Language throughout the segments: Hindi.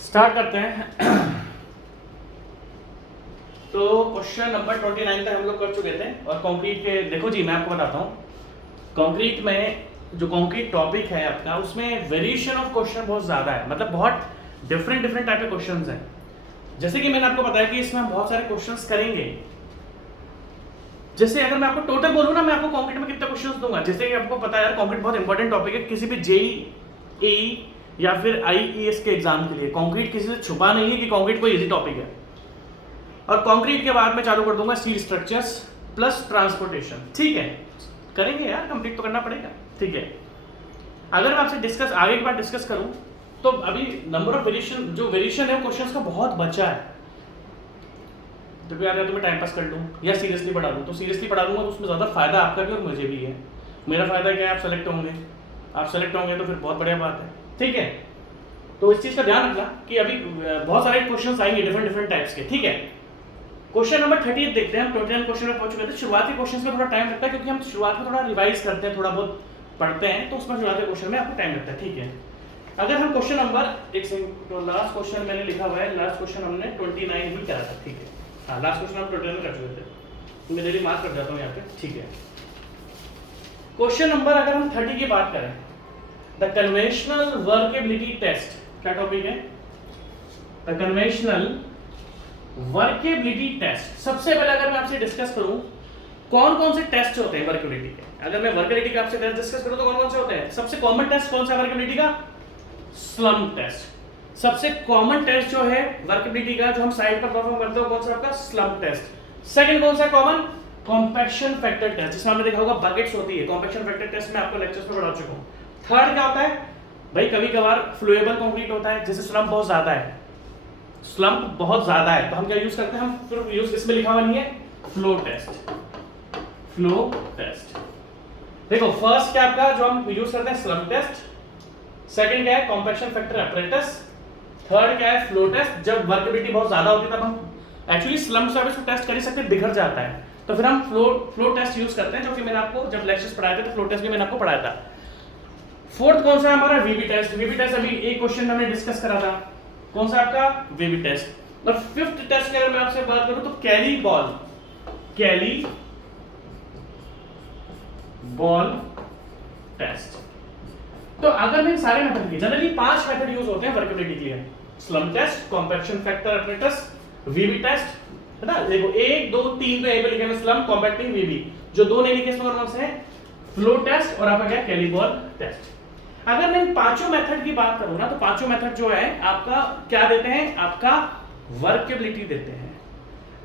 स्टार्ट करते हैं। तो क्वेश्चन नंबर 29 तक हम लोग कर चुके थे और कंक्रीट के देखो जी मैं आपको बताता हूँ कंक्रीट में जो कंक्रीट टॉपिक है आपका उसमें वेरिएशन ऑफ क्वेश्चन बहुत ज़्यादा है, मतलब बहुत डिफरेंट डिफरेंट टाइप के क्वेश्चंस हैं। जैसे कि मैंने आपको बताया कि इसमें हम बहुत सारे क्वेश्चंस करेंगे। जैसे अगर मैं आपको टोटल बोलूँ ना, मैं आपको कंक्रीट में कितने क्वेश्चंस दूंगा। जैसे कि आपको पता है यार कंक्रीट बहुत इंपॉर्टेंट टॉपिक है किसी भी जेईई या फिर आईईएस के एग्जाम के लिए। कंक्रीट किसी से छुपा नहीं है कि कंक्रीट कोई इजी टॉपिक है। और कंक्रीट के बाद मैं चालू कर दूंगा स्टील स्ट्रक्चर्स प्लस ट्रांसपोर्टेशन। ठीक है, करेंगे यार, कंप्लीट तो करना पड़ेगा। ठीक है, अगर मैं आपसे डिस्कस आगे की बात डिस्कस करूं तो अभी नंबर ऑफ वेरिएशन जो वेरिएशन है क्वेश्चंस का बहुत बचा है। तो यार तो मैं टाइम पास कर लूँ या सीरियसली पढ़ा लूँ, तो सीरियसली पढ़ा लूँगा तो उसमें ज़्यादा फायदा आपका भी और मुझे भी है। मेरा फायदा क्या है, आप सेलेक्ट होंगे, आप सेलेक्ट होंगे तो फिर बहुत बढ़िया बात है। ठीक है, तो इस चीज़ का ध्यान रखना कि अभी बहुत सारे क्वेश्चंस आएंगे डिफरेंट डिफरेंट टाइप्स के। ठीक है, क्वेश्चन नंबर 38 देखते हैं हम। 29 क्वेश्चन में पहुंच चुके थे। शुरुआती क्वेश्चन में थोड़ा टाइम लगता है क्योंकि हम शुरुआत में थोड़ा रिवाइज करते हैं, थोड़ा बहुत पढ़ते हैं, तो उसमें शुरुआती क्वेश्चन में आपको टाइम लगता है। ठीक है, अगर हम क्वेश्चन नंबर एक तो लास्ट क्वेश्चन मैंने लिखा हुआ है, लास्ट क्वेश्चन हमने 29 ही करा था। ठीक है, हाँ लास्ट क्वेश्चन हम 29 में कर चुके थे, तो मैं जल्दी मार्क कर जाता हूँ यहाँ पे। ठीक है, क्वेश्चन नंबर अगर हम 30 की बात करें, द कन्वेंशनल वर्केबिलिटी टेस्ट, क्या टॉपिक है? The conventional workability test. सबसे पहले अगर मैं आपसे डिस्कस करूं कौन कौन से टेस्ट होते हैं वर्केबिलिटी के, अगर मैं वर्केबिलिटी का आपसे टेस्ट डिस्कस करूं तो कौन कौन से होते हैं? सबसे कॉमन टेस्ट कौन सा है वर्केबिलिटी का? Slump test. सबसे कॉमन टेस्ट जो है वर्केबिलिटी का जो हम साइड पर परफॉर्म करते हैं कौन सा? आपका स्लम्प टेस्ट। सेकंड कौन सा कॉमन? कॉम्पैक्शन फैक्टर टेस्ट, जिसमें हमने देखा होगा बकेट्स होती है। कॉम्पैक्शन फैक्टर टेस्ट में आपको लेक्चर्स में पढ़ा चुका हूं। थर्ड क्या होता है भाई? कभी कभार फ्लोएबल कंक्रीट होता है, जैसे स्लम्प बहुत ज्यादा है, स्लम्प बहुत ज्यादा है, तो हम क्या यूज करते हैं? हम फिर यूज इसमें लिखा हुआ नहीं है, फ्लो टेस्ट। फ्लो टेस्ट देखो, फर्स्ट क्या आपका जो हम यूज करते हैं स्लम्प टेस्ट, सेकंड क्या है कॉम्पैक्शन फैक्टर एपरेटस, थर्ड क्या है फ्लो टेस्ट। जब वर्केबिलिटी बहुत ज्यादा होती है तब हम एक्चुअली स्लम्प सर्विस को टेस्ट कर ही सकते, बिखर जाता है, तो फिर हम फ्लो टेस्ट यूज करते हैं, जो कि मैंने आपको जब लेक्चर्स पढ़ाए थे तो फ्लो टेस्ट भी मैंने आपको पढ़ाया था। फोर्थ कौन सा है हमारा? वीबी टेस्ट। वीबी टेस्ट अभी एक क्वेश्चन में हमने डिस्कस करा था, कौन सा आपका? वीबी टेस्ट। और फिफ्थ टेस्ट की अगर मैं आपसे बात करूं तो कैली बॉल टेस्ट। तो अगर मैं सारे मेथड की जनरली 5 मेथड यूज होते हैं वर्केबिलिटी के लिए, slump test, compaction factor apparatus, VB test, है ना? देखो 1 2 3 तो यहीं पे लिखे हैं, स्लम्प, कॉम्पैक्टिंग, वीबी। जो दो नहीं लिखे इसमें कौन से हैं? फ्लो टेस्ट और आपका क्या? कैली बॉल टेस्ट। अगर मैं इन पांचों मेथड की बात करूं ना, तो पांचों मेथड जो है आपका क्या देते हैं? आपका वर्केबिलिटी देते हैं।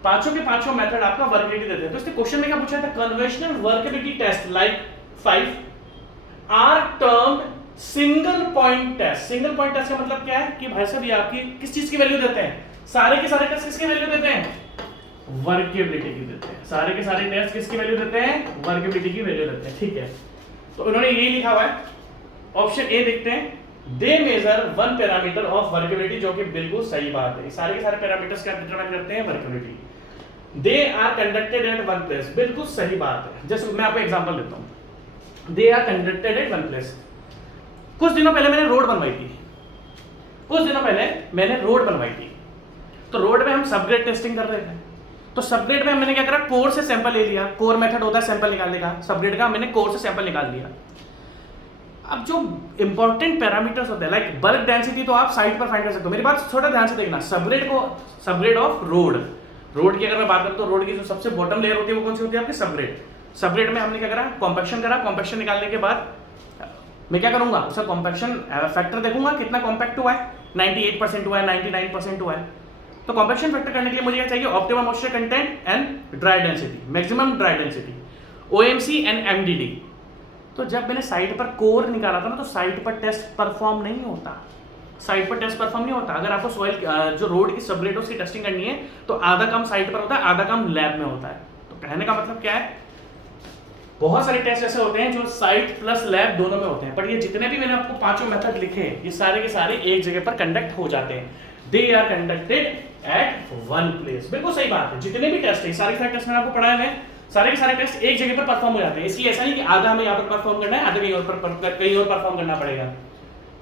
पांचों के पांचों मेथड आपका वर्केबिलिटी देते हैं। तो इसके क्वेश्चन में क्या पूछा था? Conventional workability test like 5 are termed single point test. Single point test का मतलब क्या है कि भाई साहब ये आपकी किस चीज की वैल्यू देते हैं? सारे के सारे टेस्ट किसकी वैल्यू देते हैं? वर्केबिलिटी की देते हैं। सारे के सारे टेस्ट किसकी वैल्यू देते हैं? वर्केबिलिटी की वैल्यू देते हैं। ठीक है, तो इन्होंने यही लिखा हुआ है। ऑप्शन ए देखते हैं, they measure one parameter of workability, जो कि बिल्कुल सही बात है। सारे के सारे पैरामीटर्स क्या डिटरमाइन करते हैं? Workability. They are conducted at one place, बिल्कुल सही बात है। जैसे मैं आपको एग्जांपल देता हूं, they are conducted at one place. कुछ दिनों पहले मैंने रोड बनवाई थी, तो रोड में हम सबग्रेड टेस्टिंग कर रहे थे। तो सबग्रेड में मैंने क्या करा? कोर से सैंपल ले लिया। कोर मेथड होता है सैंपल निकालने का, सबग्रेड का मैंने कोर से सैंपल निकाल लिया। अब जो इंपॉर्टेंट पैरामीटर्स होते हैं लाइक बल्क डेंसिटी, तो आप साइट पर फाइंड कर सकते हो। मेरी बात थोड़ा ध्यान से देखना। सबग्रेड ऑफ रोड की अगर मैं बात करूं तो रोड की जो सबसे बॉटम लेयर होती है वो कौन सी होती है? आपकी सबग्रेड में हमने क्या करा? कॉम्पैक्शन करा। कॉम्पैक्शन निकालने के बाद मैं क्या करूंगा? उसका कॉम्पैक्शन फैक्टर देखूंगा कितना कॉम्पैक्ट हुआ है, 98% हुआ है, 99% हुआ है। तो कॉम्पैक्शन फैक्टर करने के लिए मुझे क्या चाहिए? Optimum moisture content and dry density, maximum dry density, OMC and MDD. तो जब मैंने साइट पर कोर निकाला था ना, तो साइट पर टेस्ट परफॉर्म नहीं होता। अगर आपको सॉइल जो रोड की सबग्रेड उसकी टेस्टिंग करनी है तो आधा काम साइट पर होता है, आधा काम लैब में होता है। तो कहने का मतलब क्या है? बहुत सारे टेस्ट ऐसे होते हैं जो साइट प्लस लैब दोनों में होते हैं, पर ये जितने भी मैंने आपको पांचों मेथड लिखे हैं ये सारे के सारे एक जगह पर कंडक्ट हो जाते हैं। They are conducted at one place, बिल्कुल सही बात है। जितने भी टेस्ट है, सारे टेस्ट मैंने आपको पढ़ाए हैं, सारे के सारे टेस्ट एक जगह पर परफॉर्म हो जाते हैं। इसलिए ऐसा नहीं कि आधा हमें यहाँ पर परफॉर्म करना है, आधा कहीं और परफॉर्म करना पड़ेगा।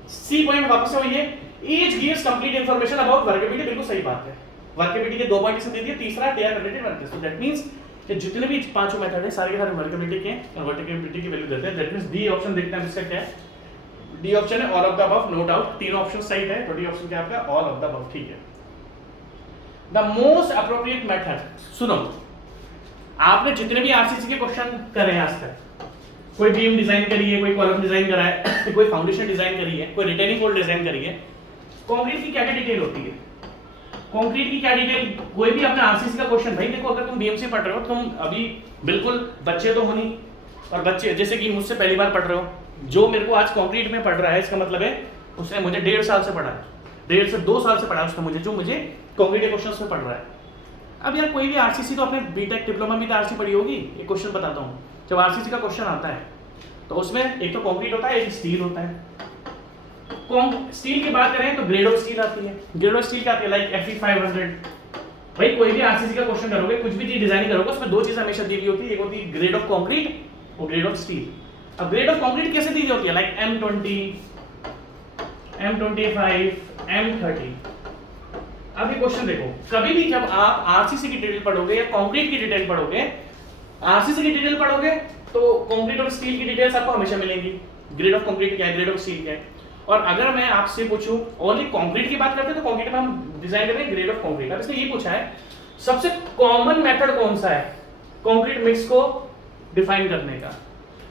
सी पॉइंट वापस से वही है, each gives complete information about workability, बिल्कुल सही बात है। वर्केबिलिटी के 2 पॉइंट इसमें दे दिए, तीसरा they are related work, so that means कि जितने भी पांचों मेथड है सारे के सारे वर्केबिलिटी के और वर्केबिलिटी की वैल्यू देते हैं। दैट मींस डी ऑप्शन देखते हैं इसका क्या है। डी ऑप्शन है all of the above, no doubt, तीनों ऑप्शन सही है, तो डी ऑप्शन क्या है आपका ऑल ऑफ द अबव, ठीक है। द मोस्ट अप्रोप्रिएट मेथड, सुनो आपने जितने भी आरसीसी के क्वेश्चन करे हैं आज तक, कोई बीम डिजाइन करी है, कोई कॉलम डिजाइन करा है, कोई फाउंडेशन डिजाइन करी है, कोई रिटेनिंग वॉल डिजाइन करी है, कंक्रीट की क्या क्या डिटेल होती है, कंक्रीट की क्या डिटेल, कोई भी अपना आरसीसी का क्वेश्चन, भाई देखो अगर तुम बीएमसी पढ़ रहे हो, तुम अभी बिल्कुल बच्चे तो हो नहीं, और बच्चे जैसे कि मुझसे पहली बार पढ़ रहे हो, जो मेरे को आज कंक्रीट में पढ़ रहा है इसका मतलब है उसने मुझे 1.5 साल से पढ़ा है, 1.5 से 2 साल से पढ़ा है उसने मुझे, जो मुझे कंक्रीट के क्वेश्चंस में पढ़ रहा है। अब यार कोई भी आरसीसी तो अपने बीटेक डिप्लोमा में तो आरसी पढ़ी होगी। एक क्वेश्चन बताता हूँ, जब आरसीसी का क्वेश्चन आता है तो उसमें एक तो कंक्रीट होता है, एक स्टील होता है। स्टील की बात करें तो ग्रेड ऑफ स्टील आती है, ग्रेड ऑफ स्टील क्या आती है, लाइक Fe500। भाई कोई भी आरसीसी का क्वेश्चन करोगे, कुछ भी चीज डिजाइन करोगे, उसमें 2 चीज हमेशा दी हुई होती है, एक होती है ग्रेड ऑफ कंक्रीट और ग्रेड ऑफ स्टील। अब ग्रेड ऑफ कंक्रीट कैसे दी होती है, लाइक M20, M25, M30। अब ये क्वेश्चन देखो, कभी भी जब आप आरसीसी की डिटेल पढ़ोगे या कंक्रीट की डिटेल पढ़ोगे, आरसीसी की डिटेल पढ़ोगे तो कंक्रीट और स्टील की डिटेल्स आपको हमेशा मिलेंगी, ग्रेड ऑफ कंक्रीट क्या है, ग्रेड ऑफ स्टील क्या है। और अगर मैं आपसे पूछूं ओनली कंक्रीट की बात करते हैं तो कंक्रीट में हम डिजाइन करेंगे ग्रेड ऑफ कंक्रीट। अब इसने ये पूछा है सबसे कॉमन मेथड कौन सा है कंक्रीट मिक्स को डिफाइन करने का,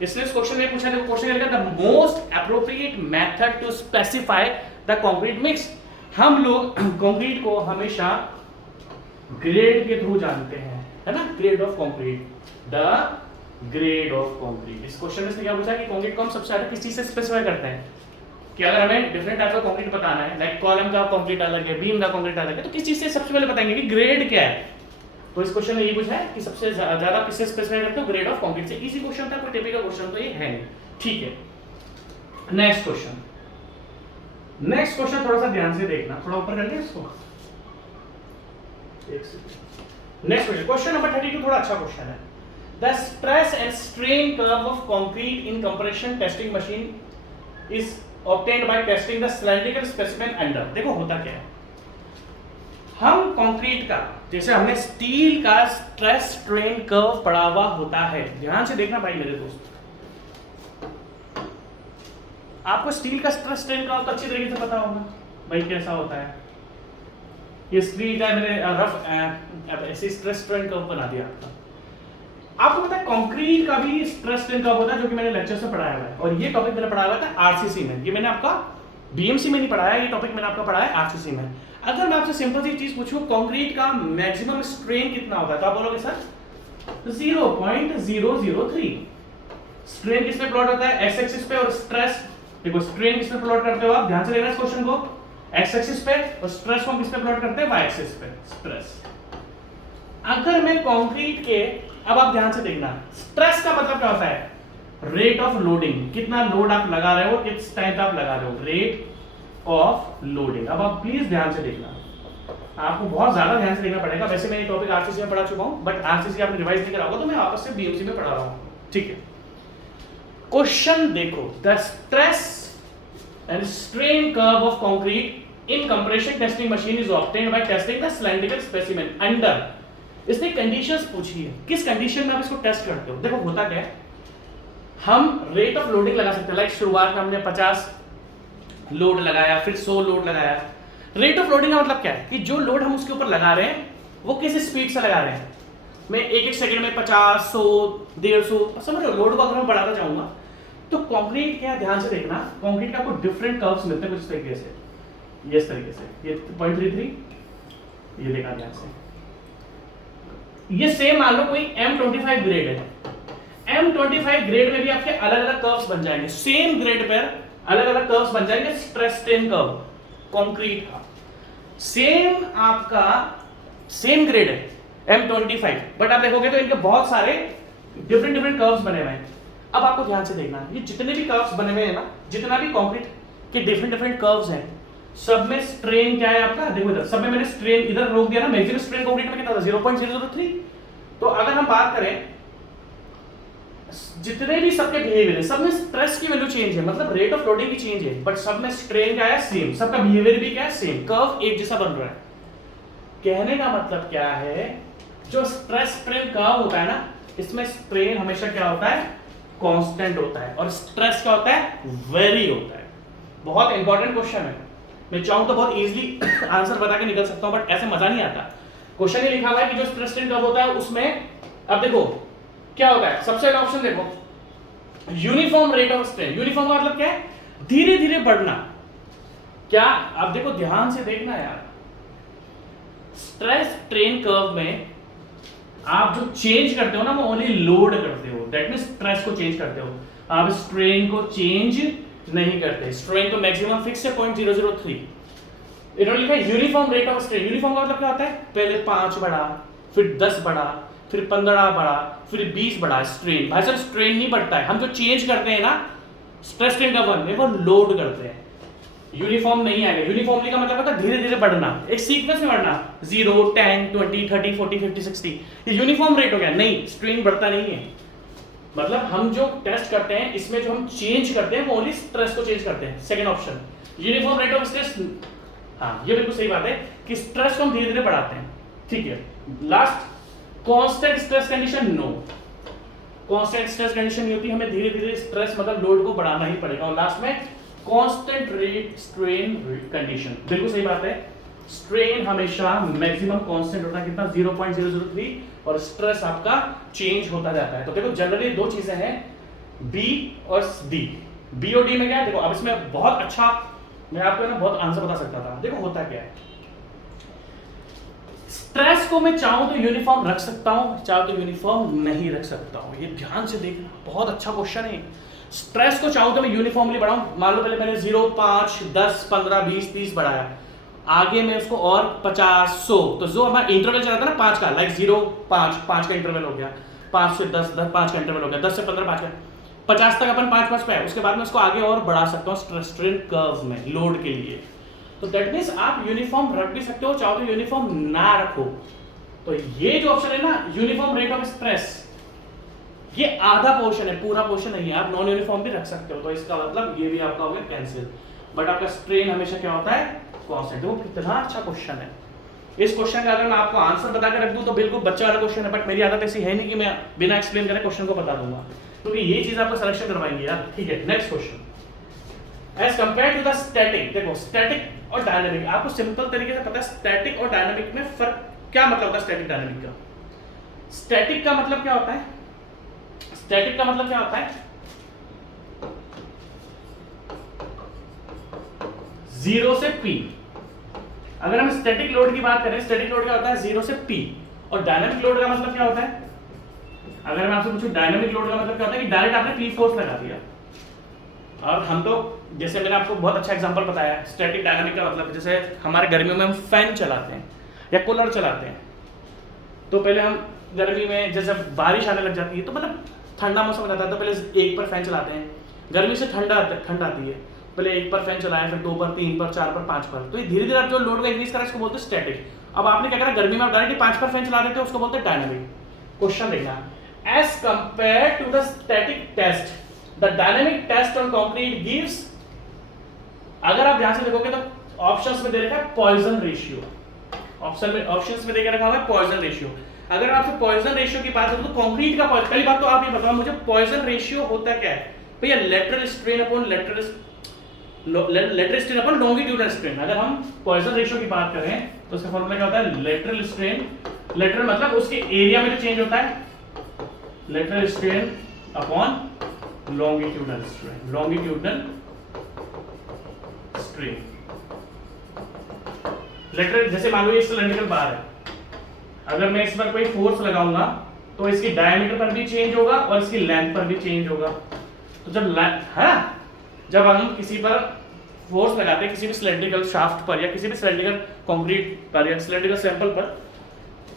इसलिए इस क्वेश्चन में पूछा है, क्वेश्चन क्या है, the most appropriate method to specify the concrete mix. हम लोग कंक्रीट को हमेशा ग्रेड के थ्रू जानते हैं, है ना, grade of concrete, the grade of concrete. इस क्वेश्चन में क्या पूछा कि कंक्रीट को हम सबसे ज्यादा किस चीज से स्पेसिफाई करते हैं, कि अगर हमें डिफरेंट टाइप का कंक्रीट बताना है, लाइक कॉलम का कंक्रीट अलग है, बीम का कंक्रीट अलग है, तो किस चीज से सबसे पहले बताएंगे कि ग्रेड क्या है। तो इस क्वेश्चन में ये पूछा है कि सबसे ज्यादा किससे स्पेसिफाई करते हो, ग्रेड ऑफ कंक्रीट से। इजी क्वेश्चन था, कोई टिपिकल क्वेश्चन तो ये है नहीं, ठीक है। नेक्स्ट क्वेश्चन, नेक्स्ट क्वेश्चन थोड़ा सा ध्यान से देखना, थोड़ा ऊपर कर लिया इसको, एक second. Next question, question number 32 थोड़ा अच्छा क्वेश्चन है। The stress and strain curve of concrete in compression testing machine is obtained by testing the cylindrical specimen under। देखो होता क्या है, हम कंक्रीट का, जैसे हमने स्टील का स्ट्रेस स्ट्रेन कर्व पढ़ा हुआ होता है, ध्यान से देखना भाई मेरे दोस्त, आपको स्टील का स्ट्रेस स्ट्रेन कर्व तो अच्छी तरीके से पता होगा भाई कैसा होता है। ये स्टील का मैंने रफ ऐसे स्ट्रेस स्ट्रेन कर्व बना दिया आपको पता है कंक्रीट का भी स्ट्रेस स्ट्रेन कर्व होता है, जो कि मैंने लेक्चर से पढ़ाया हुआ है, और ये टॉपिक मैंने पढ़ाया हुआ था आरसीसी में, ये मैंने आपका बीएमसी में नहीं पढ़ाया, ये टॉपिक मैंने आपका पढ़ाया है आरसीसी में। अगर मैं आपसे सिंपल सी चीज पूछूं कंक्रीट का मैक्सिमम स्ट्रेन कितना होता है, तो आप बोलोगे सर 0.003। स्ट्रेन किस पे प्लॉट होता है, एक्स एक्सिस पे, और स्ट्रेस देखो स्ट्रेन किस पे प्लॉट करते हो आप, ध्यान से देखना इस क्वेश्चन को, एक्स एक्सिस पे, और स्ट्रेस को किस पे प्लॉट करते हैं, वाई एक्सिस पे स्ट्रेस। अगर मैं कंक्रीट के, अब आप ध्यान से देखना, स्ट्रेस का मतलब क्या होता है, रेट ऑफ लोडिंग, कितना लोड आप लगा रहे हो, किस टाइम पे आप लगा रहे हो, रेट ऑफ लोडिंग। अब आप प्लीज ध्यान से देखना, आपको बहुत ज्यादा ध्यान से देखना पड़ेगा। वैसे मैं ये टॉपिक आरसीसी में पढ़ा चुका हूं, बट आरसीसी आपने रिवाइज नहीं करा होगा तो मैं आपस से बीएमसी में पढ़ा रहा हूं, ठीक है। क्वेश्चन देखो, the stress and strain curve of concrete in compression testing machine is obtained by testing the cylindrical specimen under. इसने कंडीशंस पूछी है, किस कंडीशन में आप इसको टेस्ट करते हो। देखो होता क्या है, हम रेट ऑफ लोडिंग लगा सकते हैं, लाइक शुरुआत में हमने 50 लोड लगाया, फिर 100 लोड लगाया। रेट ऑफ लोडिंग का मतलब क्या है कि जो लोड हम उसके ऊपर लगा रहे हैं वो किस स्पीड से लगा रहे हैं। मैं एक सेकंड में 50, 100, 150, समझ लो लोड को अगर मैं बढ़ाता जाऊंगा तो कंक्रीट क्या, ध्यान से देखना, कंक्रीट का आपको डिफरेंट कर्व्स मिलते हैं कुछ तरीके से, ये इस तरीके से, ये 0.33, ये देखा ध्यान से, ये सेम मान लो कोई M25 ग्रेड है, M25 ग्रेड में भी आपके अलग अलग कर्व्स बन जाएंगे, सेम ग्रेड पर अलग अलग कर्व्स बन जाएंगे, स्ट्रेस स्ट्रेन कर्व कंक्रीट का सेम, आपका सेम ग्रेड है M25, बट आप देखोगे तो इनके बहुत सारे डिफरेंट डिफरेंट कर्व्स बने हुए हैं। अब आपको ध्यान से देखना, ये जितने भी कर्व्स बने हुए हैं ना, जितना भी कंक्रीट के डिफरेंट डिफरेंट कर्व्स हैं, सब में स्ट्रेन क्या है आपका, देखो इधर सब में मैंने स्ट्रेन इधर रोक दिया ना, मैक्सिमम स्ट्रेन कंक्रीट में कितना था 0.003। तो अगर हम बात करें जितने भी सबके बिहेवियर है, सब में स्ट्रेस की वैल्यू चेंज है, मतलब रेट ऑफ लोडिंग की चेंज है, बट सब में स्ट्रेन क्या है, सेम, सबका बिहेवियर भी क्या है, सेम, कर्व एक जैसा बन रहा है। कहने का मतलब क्या है, जो स्ट्रेस स्ट्रेन कर्व होता है ना, इसमें स्ट्रेन हमेशा क्या होता है, कांस्टेंट होता है, और स्ट्रेस क्या होता है, वेरी होता है। बहुत इंपॉर्टेंट क्वेश्चन है, मैं चाहूं तो बहुत इजीली आंसर बता के निकल सकता हूं, बट ऐसे मजा नहीं आता। क्वेश्चन ये लिखा हुआ है कि जो स्ट्रेस स्ट्रेन कर्व होता है उसमें, अब देखो क्या होता है, सबसे पहला ऑप्शन देखो, uniform rate of strain. Uniform का मतलब क्या है, धीरे धीरे बढ़ना। क्या, अब देखो ध्यान से देखना यार, स्ट्रेस स्ट्रेन कर्व में आप जो चेंज करते हो ना, वो ओनली लोड करते हो, दैट मींस स्ट्रेस को चेंज करते हो, आप स्ट्रेन को चेंज नहीं करते। स्ट्रेन तो मैक्सिमम फिक्स है 0.003। इन्होंने लिखा है uniform rate of strain. Uniform का मतलब क्या होता है, पहले 5 बढ़ा, फिर 10 बढ़ा, फिर 15 बढ़ा, फिर 20 बढ़ा। स्ट्रेन, भाई साहब स्ट्रेन नहीं बढ़ता है, हम जो चेंज करते हैं ना स्ट्रेस स्ट्रेन कर्व में, वो लोड करते हैं। यूनिफॉर्म नहीं आएगा। यूनिफॉर्मली का मतलब होता है धीरे धीरे बढ़ना, एक सीक्वेंस में बढ़ना, 0, 10, 20, 30, 40, 50, 60, ये यूनिफॉर्म रेट हो गया। नहीं, स्ट्रेन बढ़ता नहीं है। मतलब हम जो टेस्ट करते हैं इसमें जो हम चेंज करते हैं वो ओनली स्ट्रेस को चेंज करते हैं। Second option, uniform rate of stress, हाँ ये बिल्कुल सही बात है कि स्ट्रेस को हम धीरे धीरे बढ़ाते हैं, ठीक है। Last, constant stress condition, no, constant stress condition नहीं होती, हमें धीरे धीरे स्ट्रेस मतलब लोड को बढ़ाना ही पड़ेगा। और लास्ट में कांस्टेंट रेट स्ट्रेन कंडीशन, बिल्कुल सही बात है, स्ट्रेन हमेशा मैक्सिमम कांस्टेंट होता है, कितना, 0.003, और स्ट्रेस आपका चेंज होता जाता है। तो देखो जनरली दो चीजें हैं, बी और डी। बी और डी में क्या है, देखो अब इसमें बहुत अच्छा मैं आपको ना बहुत आंसर बता सकता था। देखो होता क्या है, स्ट्रेस को मैं चाहूं तो यूनिफॉर्म रख सकता हूं, चाहूं तो यूनिफॉर्म नहीं रख सकता हूं। ये ध्यान से देखना, बहुत अच्छा क्वेश्चन है। स्ट्रेस को चाहूं तो मैं यूनिफॉर्मली बढ़ाऊं, मान लो पहले मैंने 0, 5, 10, 15, 20, 30 बढ़ाया, आगे मैं उसको और 50, 100, तो जो हमारा इंटरवल चला था ना 5 का, लाइक 0, 5 का इंटरवल हो गया, 5 से 10, 5 का इंटरवल हो गया, 10 से 15, 5 का, 50 तक अपन 5 पे है, उसके बाद में उसको आगे और बढ़ा सकता हूँ स्ट्रेस स्ट्रेन कर्व में लोड के लिए। तो दैट मींस आप यूनिफॉर्म रख भी सकते हो, चाहो तो यूनिफॉर्म ना रखो। तो ये जो ऑप्शन है ना, यूनिफॉर्म रेट ऑफ स्ट्रेस, ये आधा पोर्शन है, पूरा पोर्शन नहीं है। आप नॉन यूनिफॉर्म भी रख सकते हो, तो इसका मतलब ये भी आपका हो गया कैंसिल। बट आपका स्ट्रेन हमेशा क्या होता है, कांस्टेंट। वो कितना अच्छा क्वेश्चन है। इस क्वेश्चन का अगर मैं आपको आंसर बता के रख दूं तो बिल्कुल बच्चा वाला क्वेश्चन है, बट मेरी आदत ऐसी है नहीं कि मैं बिना एक्सप्लेन करे क्वेश्चन को बता दूंगा, क्योंकि ये चीज आपको सिलेक्शन करवाएंगे यार, ठीक है। Next question, as compared to the static. देखो स्टैटिक और डायनामिक, आपको सिंपल तरीके से पता है स्टैटिक और डायनामिक में फर्क क्या मतलब होता है। स्टैटिक डायनामिक का, स्टैटिक का मतलब क्या होता है, स्टैटिक का मतलब क्या होता है, 0 से P। अगर हम स्टैटिक लोड की बात करें, स्टैटिक लोड क्या होता है, 0 से P। और डायनामिक लोड का मतलब क्या होता है, अगर मैं आपसे पूछूं डायनामिक लोड का मतलब क्या होता है कि डायरेक्ट आपने P फोर्स लगा दिया। और हम तो जैसे मैंने आपको बहुत अच्छा एग्जांपल बताया, स्टैटिक डायनामिक का मतलब जैसे हमारे गर्मियों में हम फैन चलाते हैं या कूलर चलाते हैं, तो पहले हम गर्मी में जैसे बारिश आने लग जाती है तो मतलब ठंडा मौसम हो जाता है, तो पहले 1 पर फैन चलाते हैं, गर्मी से ठंड आती है, पहले 1 पर फैन चलाया, फिर 2 पर, 3 पर, 4 पर, 5 पर, तो ये धीरे धीरे आप जो लोड का इंक्रीज करा इसको बोलते हैं स्टैटिक। अब आपने क्या करा, गर्मी में आप डायरेक्टली 5 पर फैन चला देते हो, उसको बोलते हैं डायनामिक। क्वेश्चन देखना, as compared to the static test, the dynamic test on concrete gives. अगर आप ध्यान से देखोगे तो ऑप्शंस में दे रखा है पॉइजन रेशियो, ऑप्शंस में दे रखा हुआ है पॉइजन रेशियो। अगर आपसे पॉइजन रेशियो की बात करूं तो कंक्रीट का पहली बात तो आप ये बताओ मुझे, पॉइजन रेशियो होता क्या है भैया, lateral strain upon lateral strain upon longitudinal strain. अगर हम पॉइजन रेशियो की बात करें तो उसका फॉर्मूला क्या होता है, लेटरल स्ट्रेन, लेटरल मतलब उसके एरिया में जो चेंज होता है, lateral strain upon longitudinal strain, longitudinal strain. Lateral, जैसे मान लो ये सिलेंड्रिकल बार है, अगर मैं इस पर कोई फोर्स लगाऊंगा तो इसकी डायमीटर पर भी चेंज होगा और इसकी लेंथ पर भी चेंज होगा। तो जब हम किसी पर फोर्स लगाते हैं, किसी भी सिलेंड्रिकल शाफ्ट पर या किसी भी सिलेंड्रिकल कंक्रीट पर या सिलेंड्रिकल सैंपल पर,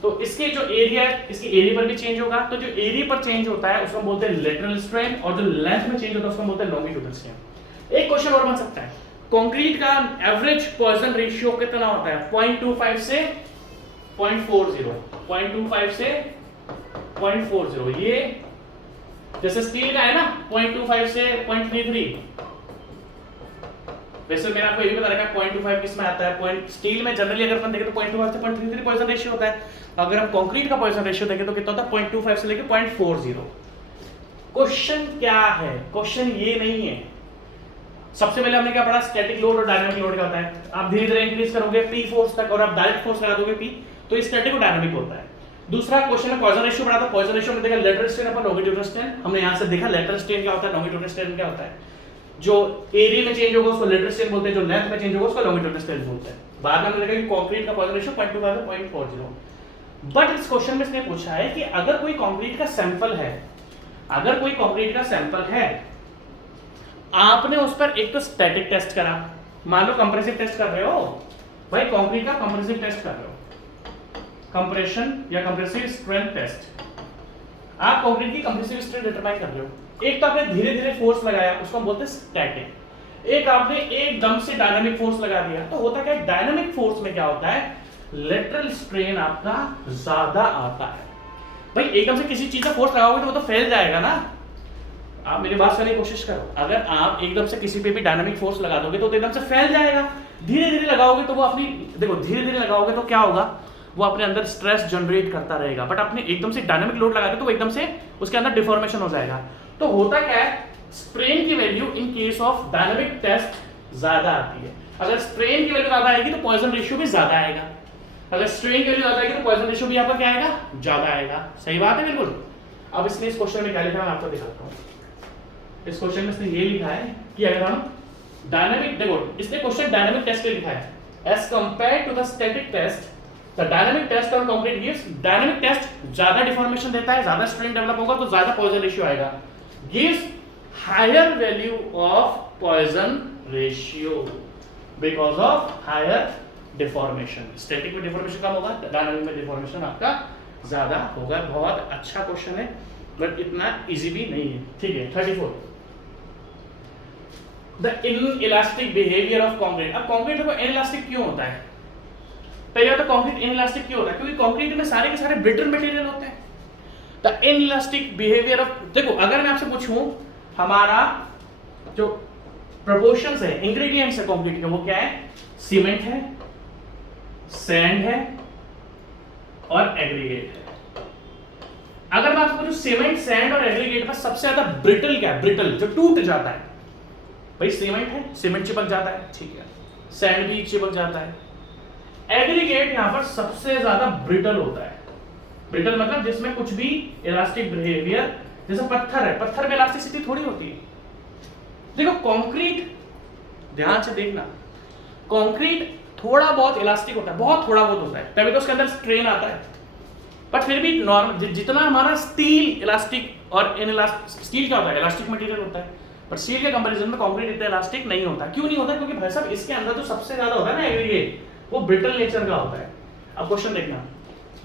तो इसके जो एरिया है इसकी एरिया पर भी चेंज होगा। तो जो एरिया पर चेंज होता है उसको बोलते हैं लेटरल स्ट्रेन, और जो लेंथ में चेंज होता है उसको बोलते हैं लॉन्गिट्यूडनल स्ट्रेन। एक क्वेश्चन और बन सकता है, कंक्रीट का एवरेज पॉइजन रेशियो कितना होता है, 0.25 से 0.40, 0.25 से 0.40। ये जैसे स्टील का है ना 0.25 से 0.33, वैसे मैंने आपको ये भी बता रखा है 0.25 किस में आता है, पॉइंट स्टील में जनरली अगर अपन देखें तो 0.25 से 0.33 पॉइजन रेशियो होता है। अगर हम कंक्रीट का पॉइजन रेशियो देखें तो कितना होता है 0.25 से लेकर 0.40। क्वेश्चन क्या है, क्वेश्चन ये नहीं है। सबसे पहले हमने क्या पढ़ा, स्टैटिक लोड और डायनामिक लोड क्या होता है। आप धीरे धीरे इंक्रीज करोगे पी फोर्स तक और आप डायरेक्ट फोर्स लगा दोगे पी, तो स्टैटिक और डायनामिक होता है। दूसरा क्वेश्चन है पॉइजन रेशियो पढ़ा था। पॉइजन रेशियो में देखा लेटरल स्ट्रेन अपन लॉन्गिट्यूडनल स्ट्रेन, हमने यहां से देखा लेटरल स्ट्रेन क्या होता है, लॉन्गिट्यूडनल स्ट्रेन क्या होता है। जो एरिया में चेंज होगा उसको लेटरल स्ट्रेन बोलते हैं, जो लेंथ में चेंज होगा उसको लॉन्गिट्यूडनल स्ट्रेन बोलते हैं। बाद में हमने देखा कि कंक्रीट का पॉइजन रेशियो 0.25 से 0.40। बट इस क्वेश्चन में इसने पूछा है कि अगर कोई कंक्रीट का सैंपल है, अगर कोई कंक्रीट का सैंपल है, आपने उस पर एक तो स्टैटिक टेस्ट करा, मान लो कंप्रेसिव टेस्ट कर रहे हो भाई, कंक्रीट का कंप्रेसिव टेस्ट कर रहे हो, कंप्रेशन या कंप्रेसिव स्ट्रेंथ टेस्ट, आप कंक्रीट की कंप्रेसिव स्ट्रेंथ डिटरमाइन कर रहे हो। एक तो आपने धीरे धीरे फोर्स लगाया, उसको हम बोलते हैं स्टैटिक। एक आपने एकदम से डायनामिक फोर्स लगा दिया, तो होता क्या है, डायनामिक फोर्स में क्या होता है, लेटरल स्ट्रेन आपका ज्यादा आता है। भाई एकदम से किसी चीज का फोर्स लगाओगे तो वो तो फैल जाएगा ना। आप मेरी बात सुनने की कोशिश करो, अगर आप एकदम से किसी पे भी डायनामिक फोर्स लगा दोगे तो एकदम से फैल जाएगा। धीरे धीरे लगाओगे तो वो अपनी, देखो धीरे धीरे लगाओगे तो क्या होगा, वो अपने अंदर स्ट्रेस जनरेट करता रहेगा। बट आपने एकदम से डायनामिक लोड लगा दे तो एकदम से उसके अंदर डिफॉर्मेशन हो जाएगा। तो होता क्या है, स्ट्रेन की value in case of dynamic test ज्यादा आती है। अगर स्ट्रेन की वैल्यू ज्यादा आएगी तो पॉइजन रेशियो भी ज्यादा आएगा, अगर स्ट्रेन की वैल्यू ज्यादा आएगी तो पॉइजन रेशियो भी आपका क्या आएगा, ज्यादा आएगा। सही बात है बिल्कुल। अब इसने इस क्वेश्चन में क्या लिखा है मैं आपको दिखाता हूँ। इस क्वेश्चन में इसने ये लिखा है कि अगर हम डायनामिक, देखो इसने क्वेश्चन डायनामिक टेस्ट के लिखा है, as compared to the static test the dynamic test on concrete gives, dynamic test ज्यादा डिफॉर्मेशन देता है, ज्यादा स्ट्रेन डेवलप होगा तो ज्यादा पॉइजन रेशियो आएगा, gives higher value of Poisson ratio because of higher deformation. Static में डिफॉर्मेशन कम होगा, डायनामिक में डिफॉर्मेशन आपका ज्यादा होगा। बहुत अच्छा क्वेश्चन है बट इतना इजी भी नहीं है। ठीक है, 34 the inelastic behaviour of concrete. अब कंक्रीट देखो इनइलास्टिक क्यों होता है, पहले तो कंक्रीट इनइलास्टिक क्यों होता है, क्योंकि कंक्रीट में सारे के सारे ब्रिटल मटेरियल होते हैं। द इनइलास्टिक बिहेवियर ऑफ, देखो अगर मैं आपसे पूछूं हमारा जो प्रोपोर्शंस है, इंग्रेडिएंट्स है कंक्रीट के, वो क्या है, सीमेंट है, सैंड है और एग्रीगेट है। अगर मैं आपसे पूछूं सीमेंट, सैंड और एग्रीगेट में सबसे ज्यादा ब्रिटल क्या है, ब्रिटल जो टूट जाता है, भाई सीमेंट है, सीमेंट चिपक जाता है, ठीक है, सैंड भी चिपक जाता है। एग्रीगेट यहां पर सबसे ज्यादा ब्रिटल होता है। ब्रिटल मतलब जिसमें कुछ भी इलास्टिक बिहेवियर, जैसे पत्थर है, पत्थर में इलास्टिसिटी थोड़ी होती है। देखो कंक्रीट, ध्यान से देखना, कंक्रीट थोड़ा बहुत इलास्टिक होता है, बहुत थोड़ा बहुत होता है, तभी तो उसके अंदर स्ट्रेन आता है। बट फिर भी नॉर्मल जितना हमारा स्टील इलास्टिक और इनइलास्टिक, स्टील क्या होता है, इलास्टिक मटेरियल होता है, पर स्टील के कंपैरिजन में कंक्रीट इतना इलास्टिक नहीं होता। क्यों नहीं होता, क्योंकि भाई साहब इसके अंदर जो सबसे ज्यादा होता है ना एग्रीगेट, वो ब्रिटल नेचर का होता है। अब क्वेश्चन देखना,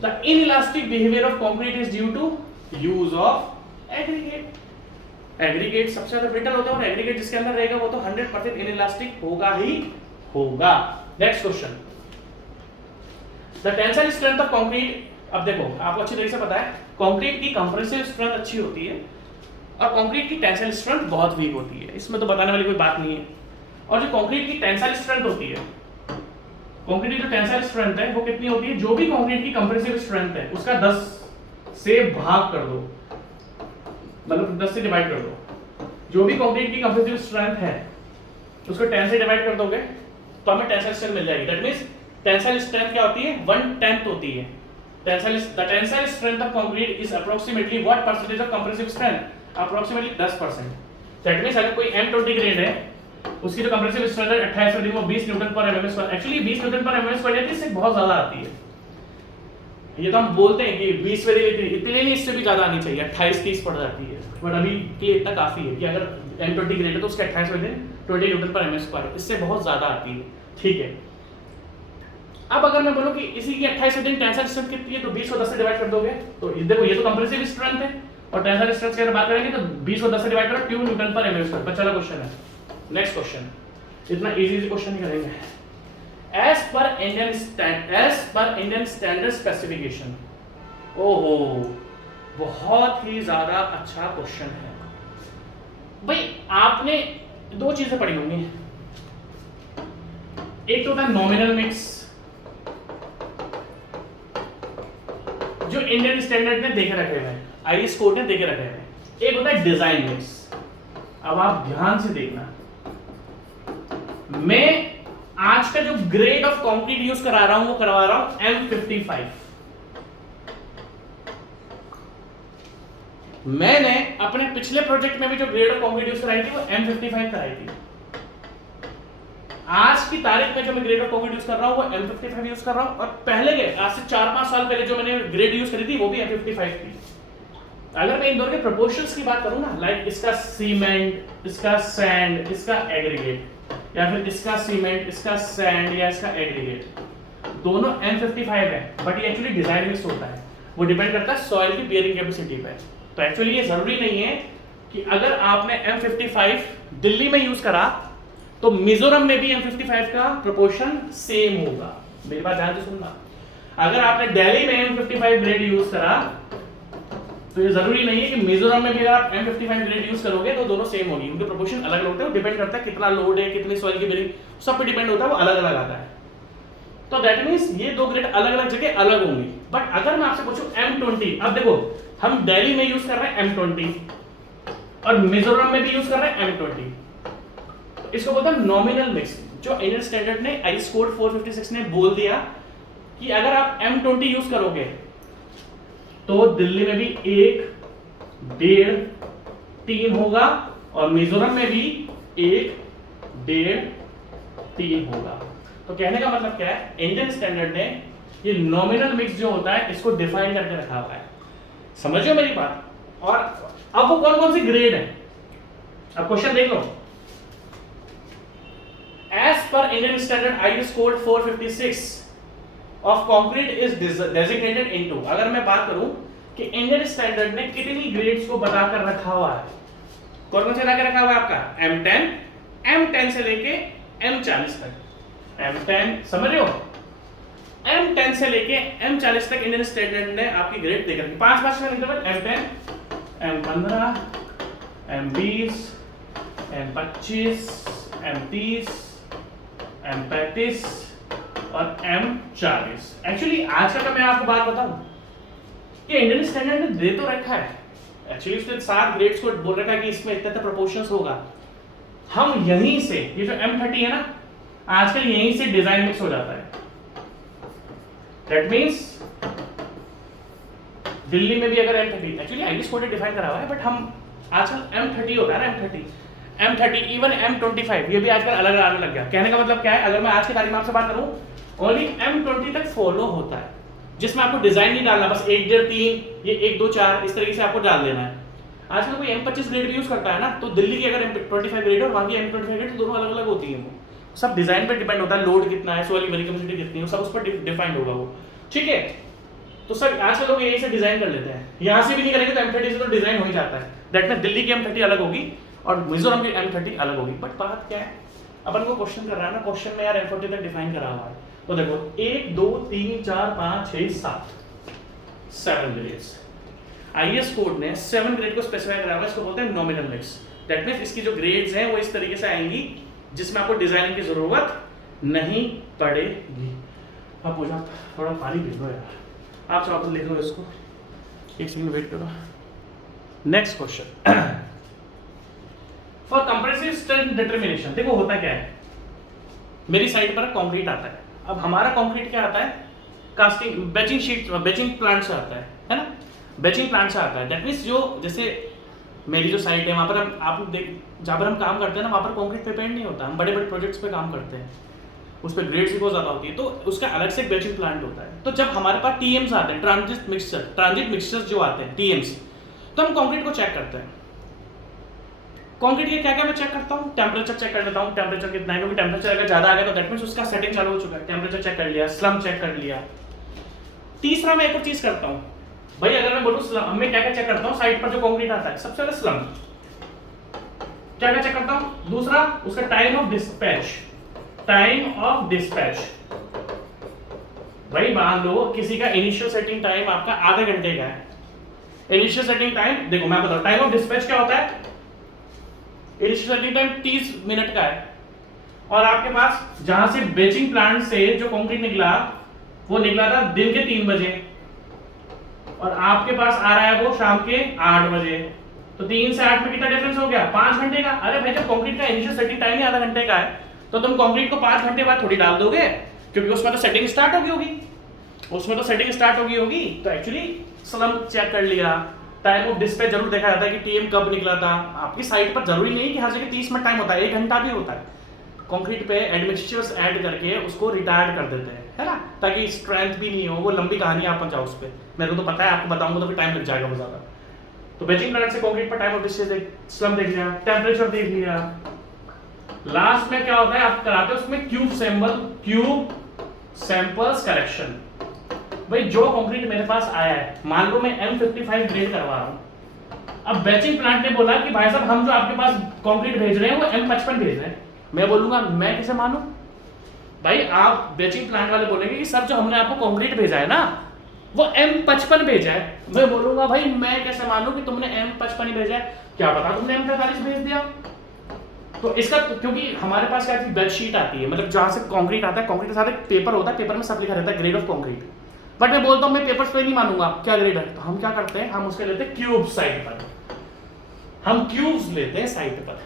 the inelastic behaviour of concrete is due to use of aggregate. Aggregate सबसे ज्यादा ब्रिटल होता है और एग्रीगेट जिसके अंदर रहेगा वो तो 100% इनइलास्टिक होगा ही होगा। Next question, the tensile strength of concrete. अब देखो आपको अच्छी तरीके से पता है कंक्रीट की कंप्रेसिव स्ट्रेंथ अच्छी होती है और कंक्रीट की टेंसाइल स्ट्रेंथ बहुत वीक होती है, इसमें तो बताने वाली कोई बात नहीं है। और जो कंक्रीट की टेंसाइल स्ट्रेंथ होती है, कंक्रीट की जो टेंसाइल स्ट्रेंथ है वो कितनी होती है, जो भी कंक्रीट की कंप्रेसिव स्ट्रेंथ है उसका 10 से भाग कर दो, मतलब 10 से डिवाइड कर दो। जो भी कंक्रीट की कंप्रेसिव स्ट्रेंथ है उसको 10 से डिवाइड कर दोगे तो हमें टेंसाइल स्ट्रेंथ मिल जाएगी। दैट मींस टेंसाइल स्ट्रेंथ क्या होती है, 1/10 होती है। The tensile strength of concrete is approximately what percentage of compressive strength? Approximately 10%. That means अगर कोई M20 ग्रेड है, उसकी जो कंप्रेसिव स्ट्रेंथ है 28 रेटिंग वो 20 न्यूटन पर एमएम स्क्वायर, एक्चुअली 20 न्यूटन पर एमएम स्क्वायर है, इससे बहुत ज्यादा आती है। ये तो हम बोलते हैं कि 20 इतनी नहीं, इससे भी ज्यादा आनी चाहिए, 28-30 पड़ जाती है, बट अभी के इतना काफी है कि अगर M20 ग्रेड है तो उसके 28 रेटिंग 20 न्यूटन पर एमएम स्क्वायर, इससे बहुत ज्यादा आती है। ठीक है, अब अगर मैं बोलूं कि इसी की 28 रेटिंग टेंसाइल स्ट्रेंथ कितनी है तो 20 को 10 से डिवाइड कर दोगे तो देखो ये तो कंप्रेसिव स्ट्रेंथ है और टेंसाइल स्ट्रेंथ की अगर बात करेंगे तो 20 को 10 से डिवाइड करो 2 न्यूटन पर एमएम स्क्वायर। बच्चा वाला क्वेश्चन है। नेक्स्ट क्वेश्चन, इतना इजी क्वेश्चन नहीं करेंगे। As per Indian standard specification, ओहो बहुत ही ज्यादा अच्छा क्वेश्चन है भाई। आपने दो चीजें पढ़ी होंगी, एक तो होता है नॉमिनल मिक्स जो इंडियन स्टैंडर्ड ने देखे रखे हुए हैं, आईएस कोड ने देखे रखे हैं, एक होता है डिजाइन मिक्स। अब आप ध्यान से देखना, मैं आज का जो ग्रेड ऑफ कंक्रीट यूज करा रहा हूं वो करवा रहा हूं M55। मैंने अपने पिछले प्रोजेक्ट में भी जो ग्रेड ऑफ कंक्रीट यूज कराई थी वो M55 कराई थी। आज की तारीख में जो मैं ग्रेड ऑफ कंक्रीट यूज कर रहा हूं वो M55 यूज कर रहा हूं, और पहले के आज से 4-5 साल पहले जो मैंने ग्रेड यूज करी थी वो भी M55 थी। अगर मैं इन दोनों के प्रोपोर्शंस की बात करूं ना, लाइक इसका सीमेंट, इसका सैंड, इसका एग्रीगेट, या फिर इसका सीमेंट, इसका सैंड या इसका एग्रीगेट, दोनों M55 है, बट ये एक्चुअली डिजाइन मिक्स होता है। वो डिपेंड करता है सॉइल की बियरिंग कैपेसिटी पे। तो एक्चुअली ये जरूरी नहीं है कि अगर आपने M55 दिल्ली में यूज करा तो मिजोरम में भी M55 का प्रोपोर्शन सेम होगा। मेरी बात ध्यान से सुनना, अगर आपने दिल्ली में M55 ग्रेड यूज करा तो ये जरूरी नहीं है कि मिजोरम में भी अगर आप M55 ग्रेड यूज करोगे तो दोनों सेम होगी। उनके प्रोपोर्शन अलग होते हैं, वो डिपेंड करता है कितना लोड है, कितनी सॉइल की बियरिंग, सब पे डिपेंड होता है, वो अलग अलग आता है। तो दैट मींस ये दो ग्रेड अलग अलग जगह अलग होंगी। बट अगर मैं आपसे पूछूं M20, अब देखो हम दिल्ली में यूज कर रहे हैं M20 और मिजोरम में भी यूज कर रहे हैं M20, तो इसको बोलते हैं नॉमिनल मिक्स। जो इंडियन स्टैंडर्ड ने आईएस कोड 456 ने बोल दिया कि अगर आप M20 यूज करोगे तो दिल्ली में भी 1, 1.5, 3 होगा और मिजोरम में भी 1, 1.5, 3 होगा। तो कहने का मतलब क्या है, इंडियन स्टैंडर्ड ने ये नॉमिनल मिक्स जो होता है इसको डिफाइन करके रखा हुआ है। समझिए मेरी बात। और अब वो कौन कौन सी ग्रेड है, अब क्वेश्चन देख लो। As per Indian standard IS code 456 of concrete is designated into, अगर मैं बात करूं कि इंडियन स्टैंडर्ड ने कितनी ग्रेड्स को बताकर रखा हुआ है, कौन कौन से बता के रखा हुआ है आपका M10 से लेके M40 तक। M10 समझ रहे हो, M10 से लेके M40 तक इंडियन स्टैंडर्ड ने आपकी ग्रेड देकर रखी। 5 में लिखते हैं M10, M15, M20, M25, M30, M35 और M40। एक्चुअली आज का मैं आपको बात बताऊं कि इंडियन स्टैंडर्ड ने दे तो रखा है, एक्चुअली उसने 7 ग्रेड्स को बोल रखा है कि इसमें इतना प्रोपोर्शंस होगा। हम यहीं से ये जो M30 है ना, आजकल यहीं से डिजाइन मिक्स हो जाता है। दैट मींस दिल्ली में भी अगर M30, actually IS code define करा हुआ है, बट हम आजकल M30 होता है ना, M30 इवन M25 ये भी आजकल अलग अलग आने लग गया। कहने का मतलब क्या है, अगर मैं आज की तारीख में आपसे बात करूं ओनली M20 तक फॉलो होता है, जिसमें आपको डिजाइन नहीं डालना, बस 1, 1.5, 3 ये 1, 2, 4 इस तरीके से आपको डाल देना है। आजकल कोई M25 ग्रेड भी यूज करता है ना, तो दिल्ली की अगर M25 ग्रेड और वहां की M25 ग्रेड, तो दोनों अलग अलग होती है। वो सब डिजाइन पे डिपेंड होता है, लोड कितना है, सॉइल की बियरिंग कैपेसिटी कितनी है, सब उस पर डिफाइंड होगा वो। ठीक है, तो सर आजकल लोग यही से डिजाइन कर लेते हैं, यहाँ से भी नहीं करेंगे तो M30 से तो डिजाइन हो ही जाता है। दैट मींस दिल्ली की M30 अलग होगी और मिजोरम की M30 अलग होगी। बट बात क्या है, अपन को क्वेश्चन कर रहा है ना, क्वेश्चन में यार M40 तक डिफाइन करा हुआ है। तो देखो 1, 2, 3, 4, 5, 6, 7 ग्रेड्स। आईएस कोड ने 7 ग्रेड को स्पेसिफाई करा हुआ है, इसको बोलते हैं नॉमिनल मिक्स। दैट मींस इसकी जो ग्रेड्स हैं वो इस तरीके से आएंगी जिसमें आपको डिजाइनिंग की जरूरत नहीं पड़ेगी। अब पूछा थोड़ा पानी पी लो यार, आप चाहो तो लिख लो इसको, एक सेकंड वेट करो। Next question, for compressive strength determination. देखो होता क्या है, मेरी साइड पर कंक्रीट आता है। अब हमारा कंक्रीट क्या आता है, casting batching sheet, batching plant से आता है ना, बैचिंग प्लांट से आता है। दैट मींस जो जैसे मेरी जो साइट है वहाँ पर हम आप देख, जहाँ पर हम काम करते हैं ना, वहाँ पर कंक्रीट प्रिपेयर नहीं होता। हम बड़े बड़े प्रोजेक्ट्स पे काम करते हैं, उस पर ग्रेड्स भी बहुत ज़्यादा होती है, तो उसका अलग से एक बैचिंग प्लांट होता है। तो जब हमारे पास टीएम्स आते हैं, ट्रांजिट मिक्सचर्स जो आते हैं टीएम्स, तो हम कंक्रीट को चेक करते हैं। कंक्रीट के क्या क्या मैं चेक करता हूँ, टेम्परेचर चेक कर लेता हूँ, टेम्परेचर कितना है, क्योंकि टेम्परेचर अगर ज़्यादा आ गया तो दैट मींस उसका सेटिंग चालू हो चुका है। टेम्परेचर चेक कर लिया, स्लम चेक कर लिया। तीसरा मैं एक और चीज़ करता हूँ भाई, अगर मैं बोलूँ स्लम, मैं क्या क्या चेक करता हूँ साइट पर जो कंक्रीट आता है, सबसे पहले स्लम क्या क्या चेक करता हूँ। दूसरा उसका टाइम ऑफ डिस्पैच। भाई मान लो किसी का इनिशियल सेटिंग टाइम आपका आधे घंटे का है, इनिशियल सेटिंग टाइम देखो मैं बताऊं, टाइम ऑफ डिस्पैच क्या होता है? इनिशियल सेटिंग टाइम 30 मिनट का है, और आपके पास जहां से बेचिंग प्लांट से जो कंक्रीट निकला वो निकला था दिन के 3 बजे, और आपके पास आ रहा है वो शाम के 8 बजे। तो 3 से 8 में कितना डिफरेंस हो गया? 5 घंटे का। अरे भाई जब कंक्रीट का इनिशियल सेटिंग टाइम ही आधा घंटे का है, तो तुम कंक्रीट को 5 घंटे बाद थोड़ी डाल दोगे, क्योंकि उसमें तो सेटिंग स्टार्ट होगी, उसमें तो सेटिंग स्टार्ट होगी। तो एक्चुअली स्लम चेक कर लिया, टाइम ऑफ डिस्पैच जरूर देखा जाता है कि टीएम कब निकला था। आपकी साइट पर जरूरी नहीं कि हर जगह 30 मिनट टाइम होता है, 1 घंटा भी होता है। कंक्रीट पे एडमिक्सचर्स ऐड करके उसको रिटायर्ड कर देते हैं, है ना, ताकि स्ट्रेंथ भी नहीं हो। वो लंबी कहानी आप जाओ उस पर, मेरे को तो पता है, आपको बताऊंगा तो फिर टाइम लग जाएगा बहुत ज्यादा। तो बेचिंग प्लांट से कंक्रीट पर टाइम ऑफ डिस्पैच स्लम देख लिया, टेम्परेचर देख लिया। लास्ट में क्या होता है, आप कराते हो उसमें क्यूब सैंपल्स कलेक्शन। भाई जो कंक्रीट मेरे पास आया है, मान लो मैं M55 ग्रेड करवा रहा हूं, अब बेचिंग प्लांट ने बोला कि भाई साहब हम जो आपके पास कंक्रीट भेज रहे हैं वो M55 भेज रहे हैं। मैं बोलूंगा मैं कैसे मानूं? भाई आप बेचिंग प्लांट वाले बोलेंगे कि सर जो हमने आपको कंक्रीट भेजा है ना वो M55 भेजा है। मैं बोलूंगा भाई मैं कैसे मानूं कि तुमने M55 भेजा है, क्या पता तुमने M45 भेज दिया। तो इसका क्योंकि हमारे पास क्या बेड शीट आती है, मतलब जहां से कंक्रीट आता है, कंक्रीट के साथ एक पेपर होता है, पेपर में सब लिखा रहता है ग्रेड ऑफ कंक्रीट। बट मैं बोलता हूं मैं पेपर्स पे नहीं मानूंगा क्या ग्रेड है, तो हम क्या करते हैं, हम उसके लेते हैं क्यूब साइड पर, हम क्यूब्स लेते हैं साइड पर।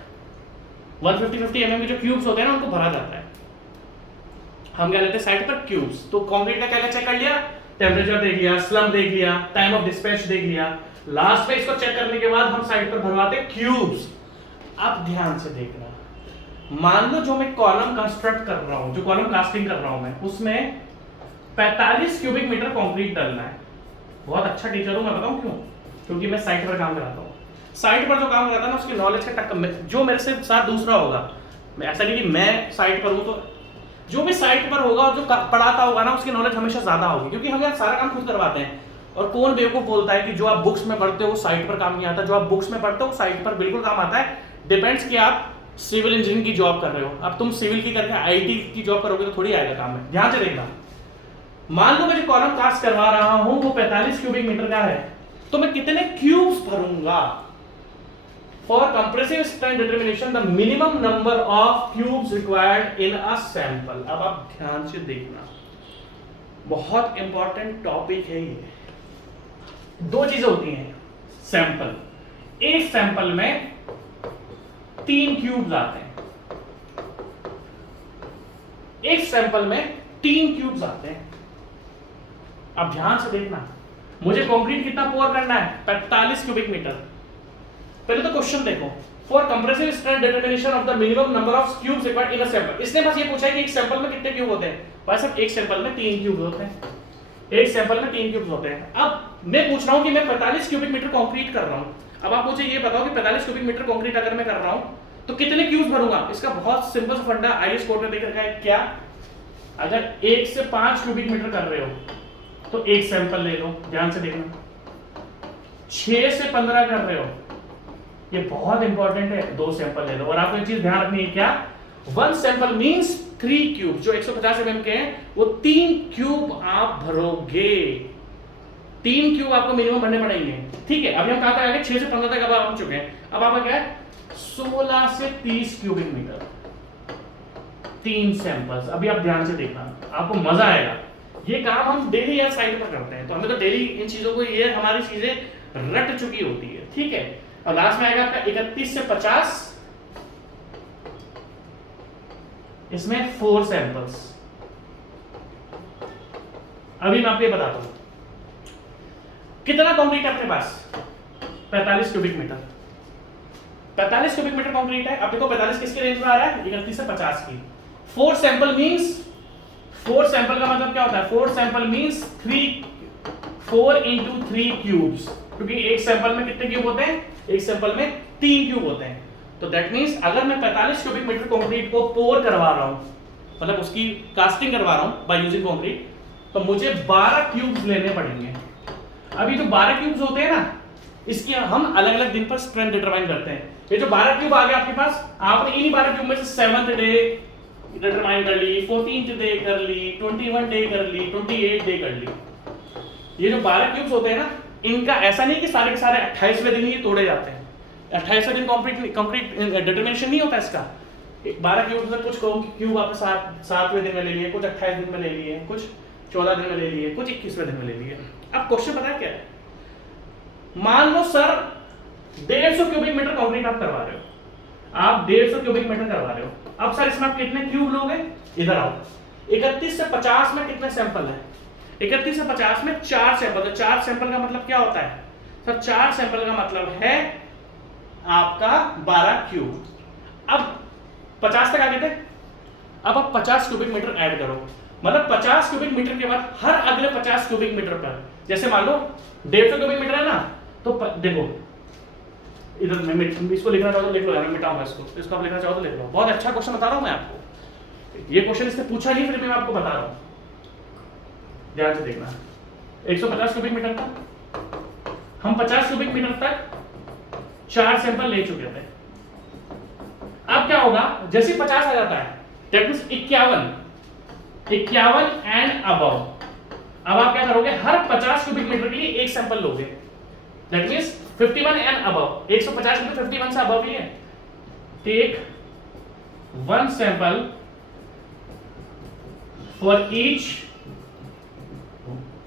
150 mm के जो क्यूब्स होते हैं ना उनको भरा जाता है, हम क्या लेते हैं साइड पर क्यूब्स। तो कंक्रीट का क्या चेक कर लिया, टेम्परेचर देख लिया, स्लम देख लिया, टाइम ऑफ डिस्पैच देख लिया। लास्ट में इसको चेक करने के बाद हम साइड पर भरवाते हैं क्यूब्स। अब ध्यान से देखना, मान लो जो मैं कॉलम कंस्ट्रक्ट कर रहा हूं, जो कॉलम कास्टिंग कर रहा हूं मैं, उसमें 45 क्यूबिक मीटर कंक्रीट डालना है। बहुत अच्छा टीचर हूं मैं, बताऊं क्यों? क्योंकि मैं साइट पर काम कराता हूं। साइट पर जो काम कराता है ना उसकी नॉलेज का टक्कर जो मेरे से साथ दूसरा होगा, मैं ऐसा नहीं कि मैं साइट पर हूं तो जो भी साइट पर होगा और जो पढ़ाता होगा ना उसकी नॉलेज हमेशा ज्यादा होगी, क्योंकि हम यार सारा काम खुद करवाते हैं। और कौन बेवकूफ बोलता है कि जो आप बुक्स में पढ़ते हो वो साइट पर काम नहीं आता? जो आप बुक्स में पढ़ते हो साइट पर बिल्कुल काम आता है। डिपेंड्स कि आप सिविल इंजीनियरिंग की जॉब कर रहे हो, अब तुम सिविल की करके आईटी की जॉब करोगे तो थोड़ी आएगा काम में। ध्यान से देखना, मान लो मैं जो कॉलम कास्ट करवा रहा हूं वो 45 क्यूबिक मीटर का है, तो मैं कितने क्यूब्स भरूंगा? For compressive strength determination the minimum number of cubes required in a sample. अब आप ध्यान से देखना, बहुत इंपॉर्टेंट टॉपिक है ये। दो चीजें होती हैं सैंपल, एक सैंपल में 3 क्यूब्स आते हैं, एक सैंपल में 3 क्यूब्स आते हैं। अब ध्यान से देखना, मुझे कंक्रीट कितना पोर करना है? 45 क्यूबिक मीटर। पहले तो क्वेश्चन देखो, for compressive strength determination of the minimum number of cubes required in a sample. इसने बस ये पूछा है कि एक सैंपल में कितने क्यूब होते हैं। भाई साहब एक सैंपल में 3 क्यूब होते हैं, एक सैंपल में 3 क्यूब्स होते हैं। अब मैं पूछ रहा हूं कि मैं 45 क्यूबिक मीटर कंक्रीट कर रहा हूं। अब आप मुझे ये बताओ कि 45 क्यूबिक मीटर कंक्रीट अगर मैं कर रहा हूं तो कितने क्यूब्स भरूंगा? इसका बहुत सिंपल सा फंडा आईएएस कोड में देख रखा है। क्या? अगर 1 से 5 क्यूबिक मीटर कर रहे हो तो एक सैंपल ले लो, ध्यान से देखना। 6 से 15 कर रहे हो, ये बहुत इंपॉर्टेंट है, 2 सैंपल ले लो। और आपको एक चीज ध्यान रखनी है, क्या? 1 सैंपल मींस 3 क्यूब। जो 150 mm के हैं वो 3 क्यूब आप भरोगे, 3 क्यूब आपको मिनिमम भरने पड़ेंगे। ठीक है, अभी हम कहां तक आए? 6 से 15 तक अब हम चुके हैं। अब आपका क्या है? 16 से 30 क्यूबिक मीटर, 3 सैंपल्स। अभी आप ध्यान से देखना, आपको मजा आएगा। ये काम हम डेली यार साइट पर करते हैं, तो हमें तो डेली इन चीजों को, ये हमारी चीजें रट चुकी होती है। ठीक है, और लास्ट में आएगा आपका 31 से 50, इसमें 4 सैंपल्स। अभी मैं आपको ये बताता हूं कितना कंक्रीट है अपने पास। 45 cubic metre, 45 cubic metre concrete है। अब देखो 45 किसके रेंज में आ रहा है? 31 से 50 की। 4 सैंपल मींस, 4 सैंपल का मतलब क्या होता है? 4 सैंपल मींस 4 into 3 क्यूब्स, क्योंकि एक सैंपल में कितने क्यूब होते हैं? एक सैंपल में 3 क्यूब होते हैं। तो दैट मींस अगर मैं 45 क्यूबिक मीटर कंक्रीट को पोर करवा रहा हूं, मतलब उसकी कास्टिंग करवा रहा हूं बाय यूजिंग कंक्रीट, तो मुझे 12 क्यूब्स लेने पड़ेंगे। अभी जो 12 क्यूब्स होते हैं ना, इसकी हम अलग अलग दिन पर स्ट्रेंथ डिटरमाइन करते हैं। ये जो 12 क्यूब आ गया आपके पास, आपने इन्हीं 12 क्यूब में से 7th डे डिटरमाइन कर ली, 14th डे कर ली, 21 डे कर ली, 28 डे कर ली। ये जो 12 क्यूब्स होते हैं ना, इनका ऐसा नहीं कि सारे के सारे 28वें दिन ही तोड़े जाते हैं। 28वें दिन कंक्रीट डिटर्मिनेशन नहीं होता इसका। 12 क्यूब से कुछ क्यूब आपने 7वें दिन में ले लिए, कुछ 28 दिन में ले लिए, कुछ 14 दिन में ले लिए, कुछ 21वें दिन में ले लिए। अब क्वेश्चन पता है क्या है, मान लो सर 150 क्यूबिक मीटर कंक्रीट आप करवा रहे हो, आप 150 क्यूबिक मीटर करवा रहे हो। अब सर इसमें आप कितने क्यूब लोगे, इधर आओ। 31 से 50 में कितने सैंपल है, 31 से 50 में 4 सैंपल है। 4 सैंपल का मतलब क्या होता है सर, 4 सैंपल का मतलब है आपका 12 क्यूब। अब 50 तक आ गए थे, अब आप 50 क्यूबिक मीटर ऐड करो, मतलब 50 क्यूबिक मीटर के बाद हर अगले 50 क्यूबिक मीटर पर, जैसे मान लो 150 क्यूबिक मीटर है ना, तो देखो इधर मैं इसको लिखना चाहो तो लिख लो, मैं मिटाऊंगा इसको आप लिखना चाहो तो लिख लो। बहुत अच्छा क्वेश्चन बता रहा हूं मैं आपको, ये क्वेश्चन इसने पूछा नहीं, फिर मैं आपको बता रहा हूं, ध्यान से देखना। 150 क्यूबिक मीटर का हम 50 क्यूबिक मीटर तक 4 सैंपल ले चुके थे। अब क्या होगा, जैसे 50 आ जाता है दैट मींस 51 एंड अबव। अब आप क्या करोगे, हर 50 क्यूबिक मीटर के लिए एक सैंपल लोगे, दैट मींस 51 एंड अबव। 150 में 51 से अबव ही है। Take 1 sample for each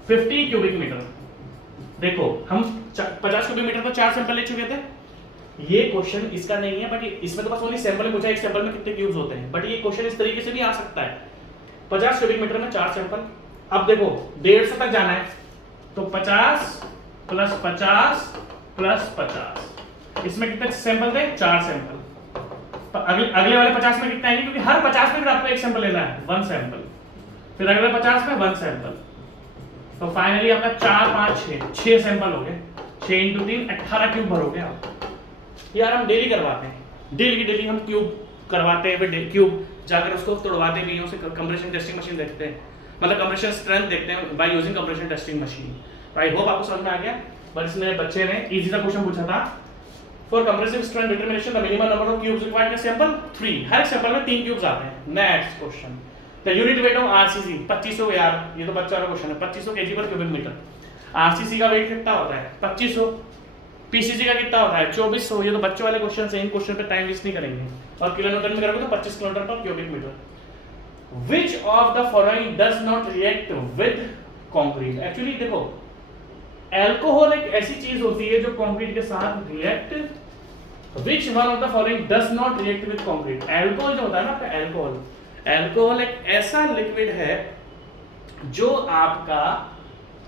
50 cubic metre. देखो हम 50 क्यूबिक मीटर पर 4 सैंपल ले चुके थे। ये क्वेश्चन इसका नहीं है, बट इसमें तो बस ओनली सैंपल में पूछा, एक सैंपल में कितने क्यूब्स होते हैं, बट ये क्वेश्चन इस तरीके से भी आ सकता है। 50 क्यूबिक मीटर में 4 सैंपल। अब देखो 150 तक जाना है, तो 50 प्लस 50 प्लस 50, इसमें कितने सैंपल थे, 4 सैंपल। अगले वाले 50 में कितना आएंगे, क्योंकि हर 50 में फिर आपको एक सैंपल लेना है, 1 सैंपल, फिर अगले 50 में 1 सैंपल, तो फाइनली आपका 4 5 6 सैंपल हो गए। 6 × 3 18 क्यूब भरोगे आप। यार हम डेली करवाते हैं, डेली की डेली हम क्यूब करवाते हैं, फिर क्यूब जाकर उसको तोड़वाते भी हैं, उसे कंप्रेशन टेस्टिंग मशीन देखते हैं, मतलब कंप्रेशन स्ट्रेंथ देखते हैं by using compression testing machine. तो आई होप आपको समझ में आ गया। पर इसमें बच्चे ने इजी सा क्वेश्चन पूछा था, for compressive strength determination the minimum number of cubes required in sample 3। Her sample में 3 क्यूब्स आते हैं। Next question, the unit weight of RCC 2500। यार ये तो बच्चा का क्वेश्चन है, 2500 केजी पर क्यूबिक मीटर। आरसीसी का वेट कितना होता है, 2500। पीसीसी का कितना होता है, 2400। ये तो बच्चों वाले क्वेश्चन है, इन क्वेश्चन पे टाइम वेस्ट नहीं करेंगे। और किलोमीटर में करोगे तो 25 किलोमीटर पर cubic metre. Which of the following does not react with concrete. Actually देखो अल्कोहल एक ऐसी चीज होती है जो कंक्रीट के साथ react, which one of the following does not react with concrete. Alcohol जो होता है ना आपका, अल्कोहल एक ऐसा लिक्विड है जो आपका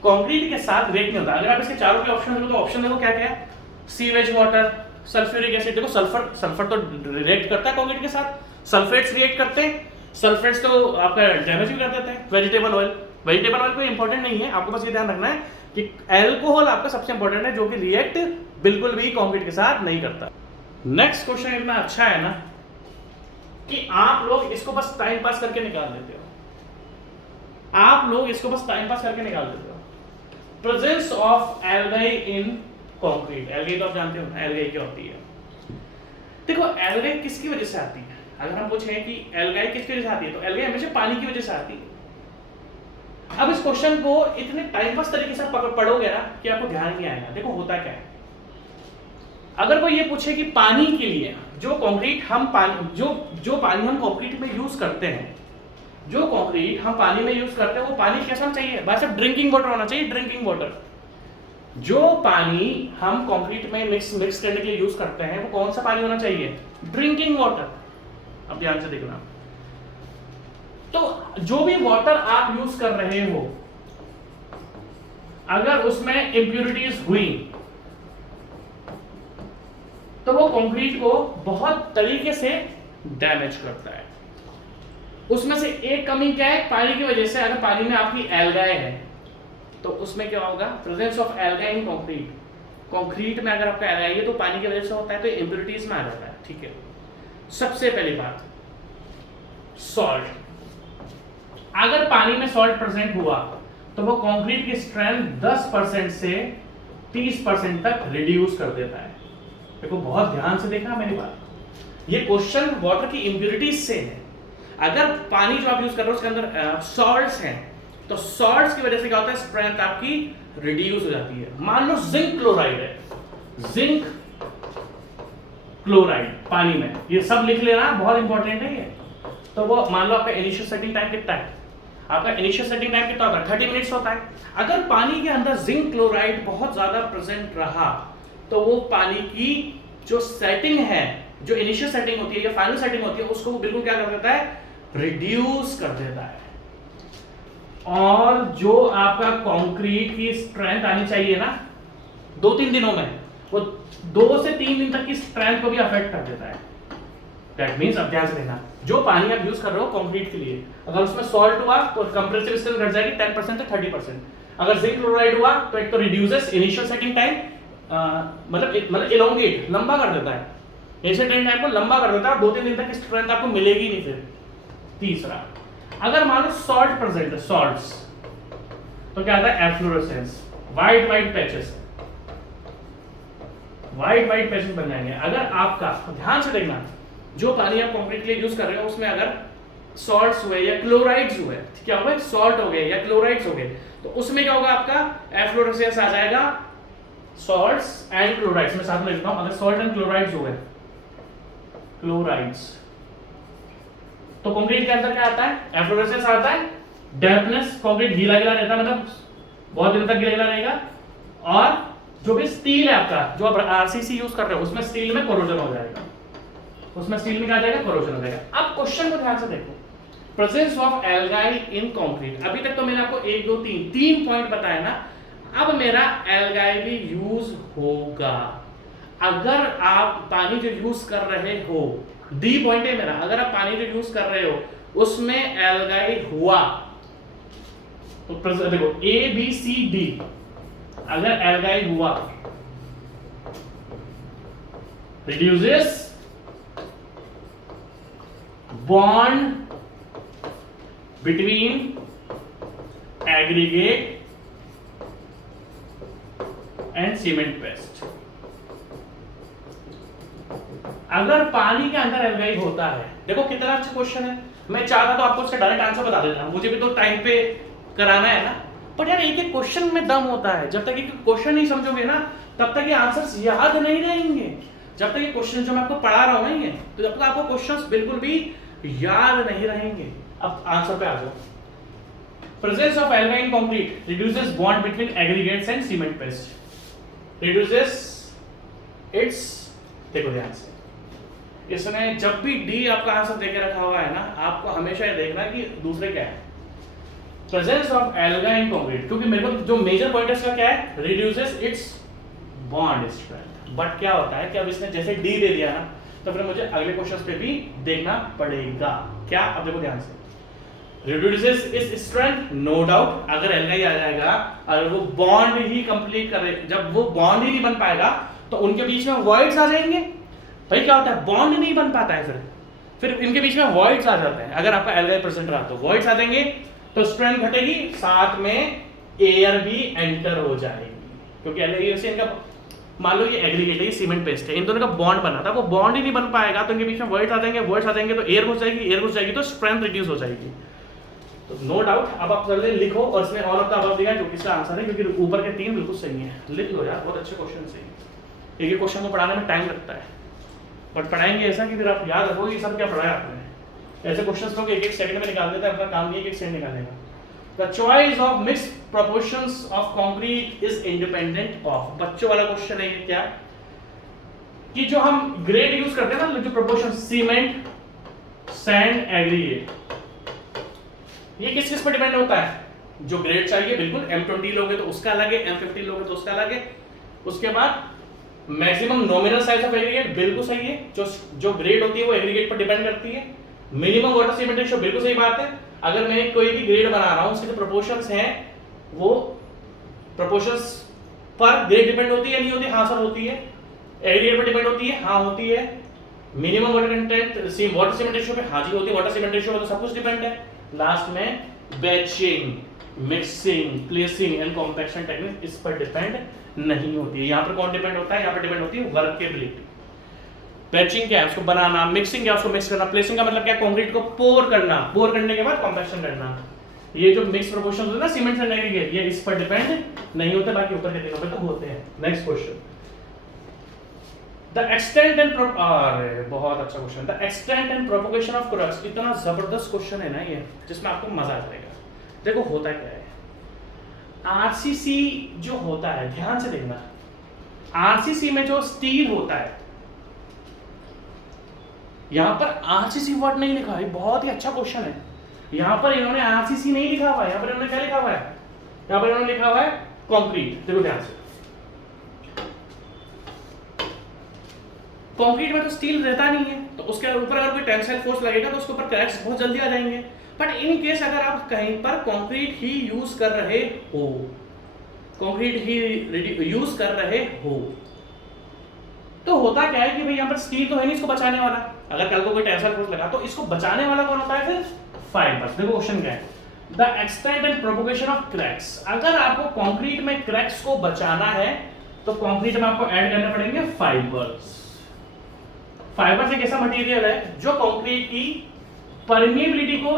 कंक्रीट के साथ रिएक्ट नहीं होता। अगर आप इसके चारों के ऑप्शन देखो तो ऑप्शन देखो क्या क्या है, सीवेज वाटर, सल्फ्यूरिक एसिड। देखो सल्फर तो रिएक्ट करता है कंक्रीट के साथ, सल्फेट्स रिएक्ट करते हैं, सल्फेट्स तो आपका डैमेज भी कर देते हैं। वेजिटेबल ऑयल कोई इंपॉर्टेंट नहीं है, आपको बस ये ध्यान रखना है कि अल्कोहल आपका सबसे इंपॉर्टेंट है जो कि रिएक्ट बिल्कुल भी कंक्रीट के साथ नहीं करता। नेक्स्ट क्वेश्चन इतना अच्छा है ना कि आप लोग इसको बस टाइम पास करके निकाल देते हो, आप लोग इसको बस टाइम पास करके निकाल देते हो। Presence of algae in concrete. Algae तो आप जानते हो एल्गाई क्या होती है। देखो एल्गाई किसकी वजह से आती है, अगर हम पूछें कि एल्गाई किसकी वजह से आती है तो एल्गाई हमेशा पानी की वजह से आती है। अब इस क्वेश्चन को इतने टाइम पास तरीके से पढ़ोगे ना कि आपको ध्यान नहीं आएगा। देखो होता क्या है, अगर कोई ये पूछे कि पानी के लिए जो कंक्रीट हम पानी हम कंक्रीट में यूज करते हैं, जो कंक्रीट हम पानी में यूज करते हैं वो पानी कैसा चाहिए, बस अब ड्रिंकिंग वाटर होना चाहिए। ड्रिंकिंग वाटर, जो पानी हम कंक्रीट में मिक्स करने के लिए यूज करते हैं वो कौन सा पानी होना चाहिए, ड्रिंकिंग वाटर। अब ध्यान से देखना, तो जो भी वाटर आप यूज कर रहे हो अगर उसमें इंप्यूरिटीज हुई तो वो कंक्रीट को बहुत तरीके से डैमेज करता है। उसमें से एक कमी क्या है, पानी की वजह से। अगर पानी में आपकी एल्गाई है तो उसमें क्या होगा, presence of algae in concrete. Concrete में अगर आपका एल्गाई है तो पानी की वजह से होता है तो इंप्यूरिटीज में आ जाता है। ठीक है, सबसे पहली बात सॉल्ट। अगर पानी में सॉल्ट प्रेजेंट हुआ तो वो कंक्रीट की स्ट्रेंथ 10% से 30% तक रिड्यूस कर देता है। देखो बहुत ध्यान से देखना मेरी बात, ये क्वेश्चन वाटर की इंप्यूरिटीज से है। अगर पानी जो आप यूज कर रहे हो उसके अंदर सॉल्ट्स हैं तो सॉल्ट्स की वजह से क्या होता है, स्ट्रेंथ आपकी रिड्यूस हो जाती है। मान लो जिंक क्लोराइड है, जिंक क्लोराइड पानी में, ये सब लिख लेना, बहुत इंपॉर्टेंट है ये। तो वो मान लो आपका इनिशियल सेटिंग टाइम कितना है, आपका इनिशियल सेटिंग टाइम कितना होता है, 30 मिनट्स होता है। अगर पानी के अंदर जिंक क्लोराइड बहुत ज्यादा प्रेजेंट रहा तो वो पानी की जो सेटिंग है, जो इनिशियल सेटिंग होती है या फाइनल सेटिंग होती है, उसको वो बिल्कुल क्या कर देता है, रिड्यूस कर देता है। और जो आपका कंक्रीट की स्ट्रेंथ आनी चाहिए ना 2-3 दिनों में, वो 2 से 3 दिन तक की स्ट्रेंथ को भी अफेक्ट कर देता है। दैट मींस अब ध्यान से देखना, जो पानी आप यूज कर रहे हो कंक्रीट के लिए, अगर उसमें सॉल्ट हुआ तो कंप्रेसिव स्ट्रेंथ घट जाएगी 10% से 30%। अगर जिंक क्लोराइड हुआ तो एक तो रिड्यूसेस इनिशियल सेटिंग टाइम, मतलब इलोंगेट, लंबा कर देता है, इनिशियल सेटिंग टाइम को लंबा कर देता है, 2-3 दिन तक स्ट्रेंथ आपको मिलेगी नहीं। फिर तीसरा, अगर मान लो सॉल्ट प्रेजेंट है, सॉल्ट्स, तो क्या आता है, efflorescence, white patches, white patches बन जाएंगे। अगर आपका, ध्यान से देखना, जो पानी आप कंक्रीट के लिए यूज कर रहे हो उसमें अगर सॉल्ट्स हुए या क्लोराइड्स हुए, क्या हुआ, सॉल्ट हो गए या क्लोराइड्स हो गए, तो उसमें क्या होगा, आपका एफ्लोरेसेंस आ जाएगा सॉल्ट्स एंड क्लोराइड्स में। साथ में लिखता हूं, अगर सॉल्ट एंड क्लोराइड्स हुए, क्लोराइड्स, तो कंक्रीट के अंदर क्या आता है, एफ्लोरेसेंस आता है, डैम्पनेस, कंक्रीट गीला गीला रहता है, मतलब बहुत दिन तक गीला गीला रहेगा। और जो भी स्टील है आपका, जो आप आरसीसी यूज कर रहे हो, उसमें स्टील में कोरोजन हो जाएगा, उसमें स्टील में क्या आ जाएगा, कोरोजन हो जाएगा। अब क्वेश्चन को ध्यान से देखो, presence of algae in concrete. अभी तक तो मैंने आपको 1 2 3 पॉइंट बताया ना, अब मेरा एल्गाई भी यूज होगा। अगर आप पानी जो यूज कर रहे हो, डी पॉइंट है मेरा, अगर आप पानी जो यूज कर रहे हो उसमें एल्गाई हुआ, तो देखो ए बी सी डी, अगर एल्गाई हुआ, reduces bond between aggregate and cement paste. अगर पानी के अंदर एल्गाई होता है, देखो कितना अच्छा क्वेश्चन है, मैं चाहता तो आपको उसका डायरेक्ट आंसर बता देता, मुझे भी तो टाइम पे कराना है ना, पर यार एक एक क्वेश्चन में दम होता है, जब तक ये क्वेश्चन नहीं समझोगे ना तब तक ये आंसर्स याद नहीं रहेंगे। जब तक ये क्वेश्चन जो मैं आपको पढ़ा रहा हूं ये, तो जब तक आपको क्वेश्चंस बिल्कुल भी याद नहीं रहेंगे। अब आंसर पे आ जाओ। Presence of algae in concrete reduces bond between aggregates and cement paste, reduces it's, देखो ध्यान से, इसने जब भी डी आपका आंसर देके रखा हुआ है ना, आपको हमेशा ये देखना कि दूसरे क्या है, presence of algae in concrete, क्योंकि मेरे को जो मेजर पॉइंट है इसका क्या है, reduces it's bond strength. But क्या होता है कि अब इसने जैसे डी दे दिया ना, तो फिर मुझे अगले क्वेश्चंस पे भी देखना पड़ेगा। क्या, अब देखो ध्यान से, reduces its strength, no doubt, अगर एल्गाई आ जाएगा, अगर वो बॉन्ड ही कंप्लीट करे, जब वो बॉन्ड ही नहीं बन पाएगा तो उनके बीच में वॉइड्स आ जाएंगे। भाई क्या होता है, बॉन्ड नहीं बन पाता है, फिर इनके बीच में वॉइड्स आ जाते हैं। अगर आपका एल्गाई प्रेजेंट रहा तो वॉइड्स आ जाएंगे, तो स्ट्रेंथ घटेगी, साथ में एयर भी एंटर हो जाएगी, क्योंकि एल्गाई से इनका, मान लो ये एग्रीगेट है, ये सीमेंट पेस्ट है, इन दोनों का बॉन्ड बना था, वो बॉन्ड ही नहीं बन पाएगा, तो इनके बीच में वॉइड्स आ जाएंगे, वॉइड्स आ जाएंगे तो एयर घुस जाएगी, तो स्ट्रेंथ रिड्यूस हो जाएगी। तो नो डाउट, अब आप जल्दी लिखो, और इसमें ऑल ऑफ द अबव दिया है जो इसका आंसर है, क्योंकि ऊपर के 3 बिल्कुल सही है, लिख लो यार, बहुत अच्छे क्वेश्चन है। एक क्वेश्चन को पढ़ाने में टाइम लगता है, बट पढ़ाएंगे ऐसा कि फिर आप याद रखोगे सब क्या पढ़ाया आपने। ऐसे क्वेश्चंस लोग 1-1 सेकंड में निकाल देते हैं, अपना काम नहीं है 1 सेकंड निकालने का। The choice of mixed proportions of concrete is independent of, बच्चों वाला क्वेश्चन है ये, क्या कि जो हम ग्रेड यूज करते हैं ना, जो प्रोपोर्शन सीमेंट, सैंड, एग्रीगेट, ये किस चीज पर डिपेंड होता है, जो ग्रेड चाहिए, बिल्कुल M20 लोगे तो उसका अलग है, M15 लोगे तो उसका अलग है। उसके बाद maximum nominal size of aggregate, बिल्कुल सही है, जो ग्रेड होती है वो एग्रीगेट पर डिपेंड करती है। मिनिमम वाटर सीमेंट रेशियो, बिल्कुल सही बात है, अगर मैं कोई भी ग्रेड बना रहा हूं उसके जो प्रोपोर्शंस हैं वो प्रोपोर्शंस पर ग्रेड डिपेंड होती है, नहीं होती, हाँ सर होती है। एग्रीगेट पर डिपेंड होती है, हाँ होती है। Minimum water content water cement ratio पे, हाँ जी होती है, वाटर सीमेंट रेशियो पे तो सब कुछ डिपेंड है। लास्ट में batching, mixing, placing and compaction technique इस पर डिपेंड नहीं होती है। यहाँ पर कौन डिपेंड होता है, यहाँ पर डिपेंड होती है वर्केबिलिटी। बैचिंग क्या है, उसको बनाना, मिक्सिंग क्या है, उसको मिक्स करना, प्लेसिंग का मतलब क्या है, कंक्रीट को पोर करना, पोर करने के बाद कॉम्पैक्शन करना, ये जो मिक्स प्रोपोर्शन होते हैं ना सीमेंट एंड एग्रीगेट, ये इस पर डिपेंड नहीं होते, बाकी ऊपर के तीनों पे तो होते हैं। Next question, the extent and बहुत अच्छा question, the extent and propagation of crux. इतना जबरदस्त क्वेश्चन है ना ये, जिसमें आपको मजा आ जाएगा। देखो होता क्या है, आरसीसी जो होता है, ध्यान से देखना, आरसीसी में जो स्टील होता है, यहां पर आरसीसी वर्ड नहीं लिखा है, बहुत ही अच्छा क्वेश्चन है। यहां पर इन्होंने आरसीसी नहीं लिखा हुआ है, यहां पर इन्होंने क्या लिखा हुआ है, यहां पर इन्होंने लिखा हुआ है कंक्रीट। देखो ध्यान से, कंक्रीट में तो स्टील रहता नहीं है, तो उसके ऊपर अगर कोई टेंसाइल फोर्स लगेगा तो उसके ऊपर क्रैक्स बहुत जल्दी आ जाएंगे। बट इन केस अगर आप कहीं पर कंक्रीट ही यूज कर रहे हो, कंक्रीट ही यूज कर रहे हो, तो होता क्या है कि भाई यहाँ पर स्टील तो है नहीं इसको बचाने वाला, अगर कल को कोई टेंसाइल फोर्स लगा तो इसको बचाने वाला कौन होता है फिर, फाइबर। देखो क्वेश्चन क्या है, the extent and propagation of cracks. अगर आपको कंक्रीट में क्रैक्स को बचाना है तो कंक्रीट में आपको ऐड करने पड़ेंगे फाइबर्स। फाइबर एक ऐसा मटेरियल है जो कंक्रीट की परमिएबिलिटी को,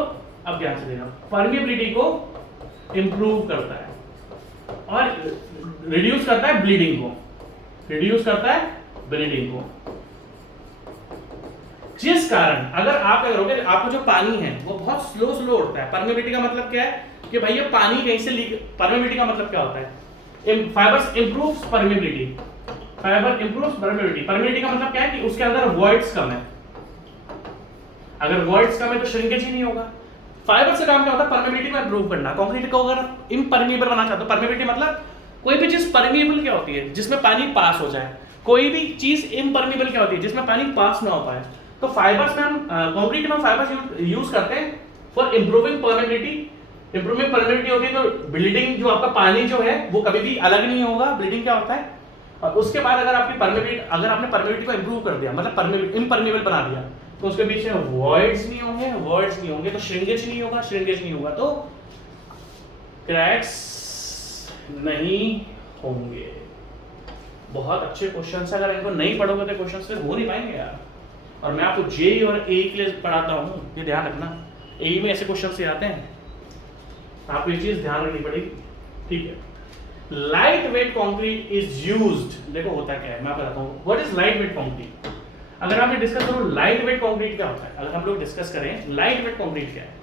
अब ध्यान से देखना, परमिएबिलिटी को इंप्रूव करता है और रिड्यूस करता है ब्लीडिंग को, रिड्यूस करता है ब्लीडिंग को। जिस कारण अगर आप क्या करोगे, आपको जो पानी है वो बहुत स्लो स्लो उड़ता है। परमिएबिलिटी का मतलब क्या है कि भाई ये पानी कहीं से लीक, परमिएबिलिटी का मतलब क्या होता है, fibres improves permeability, fibre improves permeability. Permeability का मतलब क्या है कि उसके अंदर वॉइड्स कम है, अगर वॉइड्स कम है तो श्रिंकेज ही नहीं होगा। फाइबर से काम क्या होता है, परमिएबिलिटी को इंप्रूव करना। कंक्रीट को अगर इम्परमिएबल बनाना चाहते हो, परमिएबिलिटी मतलब कोई भी चीज परमिएबल क्या होती है, जिसमें पानी पास हो जाए, कोई भी चीज इम्परमिएबल क्या होती है, जिसमें पानी पास ना हो पाए। तो फाइबर्स में हम कंक्रीट में फाइबर्स यूज करते हैं for improving permeability. Improving permeability होती है तो ब्लीडिंग, जो आपका पानी जो है वो कभी भी अलग नहीं होगा। ब्लीडिंग क्या होता है, और उसके बाद अगर आपकी परमिएबिलिटी, अगर आपने परमिएबिलिटी को इंप्रूव कर दिया, मतलब इम्परमिएबल बना दिया, तो उसके बीच में वॉइड्स नहीं होंगे, वॉइड्स नहीं होंगे तो श्रिंकेज नहीं होगा, श्रिंकेज नहीं होगा तो क्रैक्स नहीं होंगे। बहुत अच्छे क्वेश्चन है, अगर इनको नहीं पढ़ोगे तो क्वेश्चन से हो नहीं पाएंगे यार। और मैं आपको जेई और एई के लिए पढ़ाता हूँ, ये ध्यान रखना, एई में ऐसे क्वेश्चन से आते हैं, आपको ये चीज ध्यान रखनी पड़ेगी, ठीक है। Light wait concrete is used, देखो होता क्या है मैं बताता हूँ, what is light weight concrete. अगर आपने डिस्कस करो लाइट वेट कॉन्क्रीट क्या होता है, अगर हम लोग डिस्कस करें लाइट वेट कॉन्क्रीट क्या है,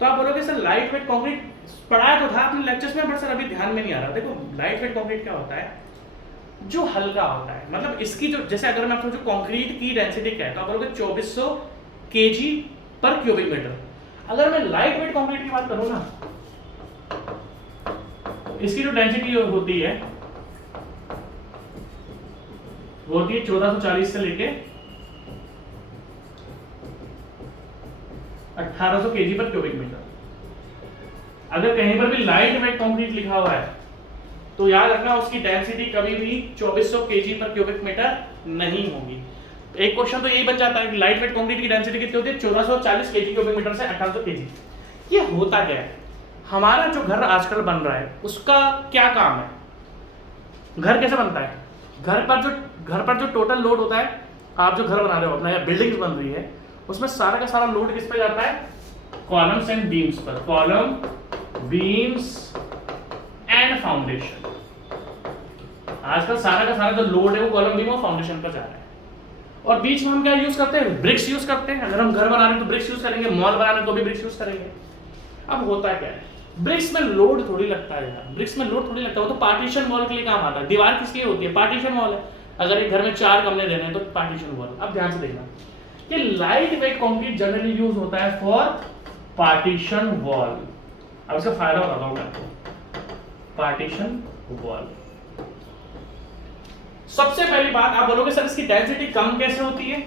तो आप बोलोगे सर लाइट वेट कॉन्क्रीट पढ़ाया तो था अपने लेक्चर्स में, बट सर अभी ध्यान में नहीं आ रहा। देखो लाइट वेट कॉन्क्रीट क्या होता है, जो हल्का होता है, मतलब इसकी जो, जैसे अगर मैं आपको जो कंक्रीट की डेंसिटी क्या है, तो आप बोलोगे 2400 kg पर क्यूबिक मीटर। अगर मैं लाइट वेट कंक्रीट की बात करूं ना, इसकी जो डेंसिटी होती है वो होती है 1440 से लेके 1800 kg पर क्यूबिक मीटर। अगर कहीं पर भी लाइट वेट कंक्रीट लिखा हुआ है तो याद रखना उसकी डेंसिटी कभी भी 2400 kg पर क्यूबिक मीटर नहीं होगी। एक क्वेश्चन तो यही बन जाता है कि लाइट वेट कंक्रीट की डेंसिटी कितनी होती है, 1440 kg क्यूबिक मीटर से 1800 kg। ये होता क्या है, हमारा जो घर आजकल बन रहा है उसका क्या काम है, घर कैसे बनता है, घर पर जो टोटल लोड होता है, आप जो घर बना रहे हो अपना या बिल्डिंग बन रही है, उसमें सारा का सारा लोड किस पे जाता है, कॉलम्स एंड बीम्स पर, कॉलम बीम्स एंड फाउंडेशन। आजकल सारा का सारा जो लोड है वो कॉलम बीम और फाउंडेशन पर जा रहा है। और बीच में हम क्या यूज करते हैं, ब्रिक्स यूज करते हैं। अगर हम घर बना रहे हैं तो ब्रिक्स यूज करेंगे, मॉल बना रहे हैं तो भी ब्रिक्स यूज करेंगे। अब होता क्या है, ब्रिक्स में लोड थोड़ी लगता है यार, ब्रिक्स में लोड थोड़ी लगता है, वो तो पार्टीशन वॉल के लिए काम आता है। दीवार किसके लिए होती है, पार्टीशन वॉल है। अगर एक घर में 4 कमरे देने हैं तो पार्टीशन वॉल। अब ध्यान से देखना, ये light weight concrete generally use होता है फॉर पार्टीशन वॉल। अब इसका फायदा बताता हूं मैं आपको, पार्टीशन वॉल। सबसे पहली बात आप बोलोगे सर इसकी डेंसिटी कम कैसे होती है,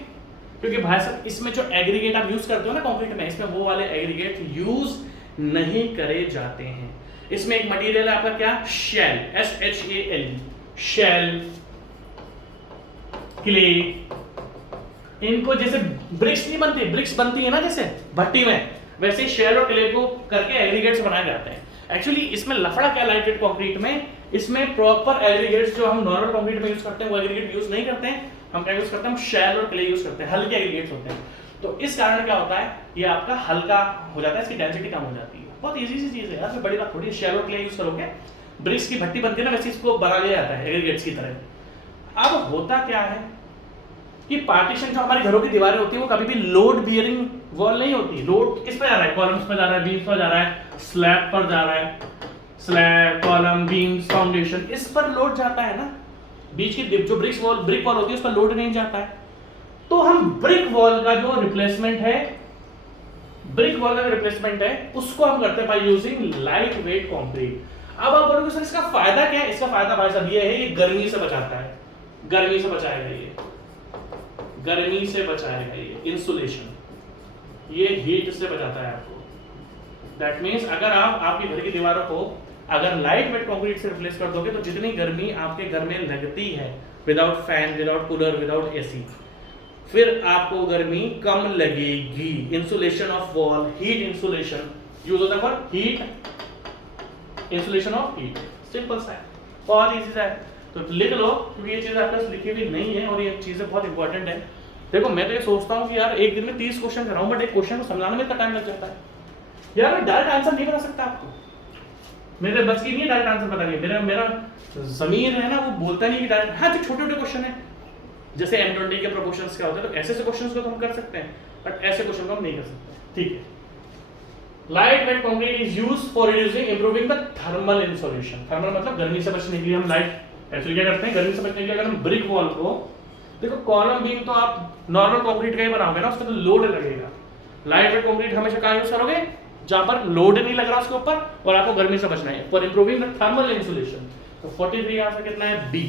क्योंकि भाई साहब इसमें जो एग्रीगेट आप यूज करते हो ना कंक्रीट में, इसमें वो वाले एग्रीगेट यूज नहीं करे जाते हैं। इसमें एक मटेरियल है आपका क्या, शेल, SHAL, शेल, क्ले। इनको जैसे ब्रिक्स नहीं बनती, ब्रिक्स बनती है ना जैसे भट्टी में, वैसे ही शेल और क्ले को करके एग्रीगेट्स बनाए जाते हैं। एक्चुअली इसमें लफड़ा क्या लाइट वेट कंक्रीट में, इसमें प्रॉपर एग्रीगेट्स जो हम नॉर्मल कंक्रीट में यूज करते हैं वो एग्रीगेट यूज नहीं करते हैं। हम क्या यूज करते हैं, हम शेल और क्ले यूज करते हैं, हल्के एग्रीगेट्स होते हैं। तो इस कारण क्या होता है, ये आपका हल्का हो जाता है, इसकी डेंसिटी कम हो जाती है। बहुत इजी सी चीज़ है यार, बड़ी बात थोड़ी। शैलो क्ले यूज़ करोगे, ब्रिक्स की भट्टी बनती है ना, वैसे इसको बना लिया जाता है एग्रीगेट्स की तरह। अब होता क्या है कि पार्टीशन जो हमारे घरों की दीवारें होती है वो कभी भी लोड बियरिंग वॉल नहीं होती। लोड किस पे जा रहा है? कॉलम्स पे जा रहा है, बीम्स पर जा रहा है, स्लैब पर जा रहा है, स्लैब, कॉलम, बीम्स, फाउंडेशन, इस पर लोड जाता है ना। बीच की जो ब्रिक वॉल होती है उस पर लोड नहीं जाता है। तो हम ब्रिक वॉल का जो रिप्लेसमेंट है उसको हम करते हैं by using light weight concrete. अब आप बोलोगे सर इसका फायदा क्या है? इसका फायदा भाई साहब ये है, ये गर्मी से बचाता है, गर्मी से बचाएगा, गर्मी से बचाएगा, ये इंसुलेशन, ये हीट से बचाता है आपको। दैट मीन्स अगर आप आपके घर की दीवारों को अगर लाइट वेट कंक्रीट से रिप्लेस कर दोगे तो जितनी गर्मी आपके घर में लगती है without fan, without cooler, without AC, फिर आपको गर्मी कम लगेगी। Insulation of wall, heat insulation use होता है for heat, insulation of heat, simple सा है, बहुत इजी सा है। तो लिख लो क्योंकि ये चीज़ आपके पास लिखी हुई नहीं है और ये चीज़ें बहुत इंपॉर्टेंट है। देखो मैं तो ये सोचता हूँ कि यार एक दिन में 30 क्वेश्चन कराऊं, बट एक क्वेश्चन को समझाने में इतना टाइम लग जाता है यार। मैं डायरेक्ट आंसर नहीं बता सकता आपको, मेरे बस की नहीं है डायरेक्ट आंसर बताइए। मेरा ज़मीर है ना वो बोलता नहीं कि डायरेक्ट। हाँ जो छोटे छोटे क्वेश्चन है जैसे M20 के प्रोपोर्शंस क्या होते हैं, तो ऐसे क्वेश्चंस को तो हम कर सकते हैं, बट ऐसे क्वेश्चन को हम नहीं कर सकते। ठीक है। Light weight concrete is used for reducing improving the thermal insulation. Thermal मतलब गर्मी से बचने के लिए हम लाइट एक्चुअली क्या करते हैं, गर्मी से बचने के लिए अगर हम ब्रिक वॉल को, देखो कॉलम बीम तो आप नॉर्मल कंक्रीट का ही बनाओगे ना, उसमें तो लोड लगेगा। लाइट वेट कंक्रीट हमेशा कहाँ यूज करोगे? जहां पर लोड नहीं लग रहा उसके ऊपर और आपको गर्मी से बचना है, for improving the thermal insulation. तो 43 आंसर कितना है? बी।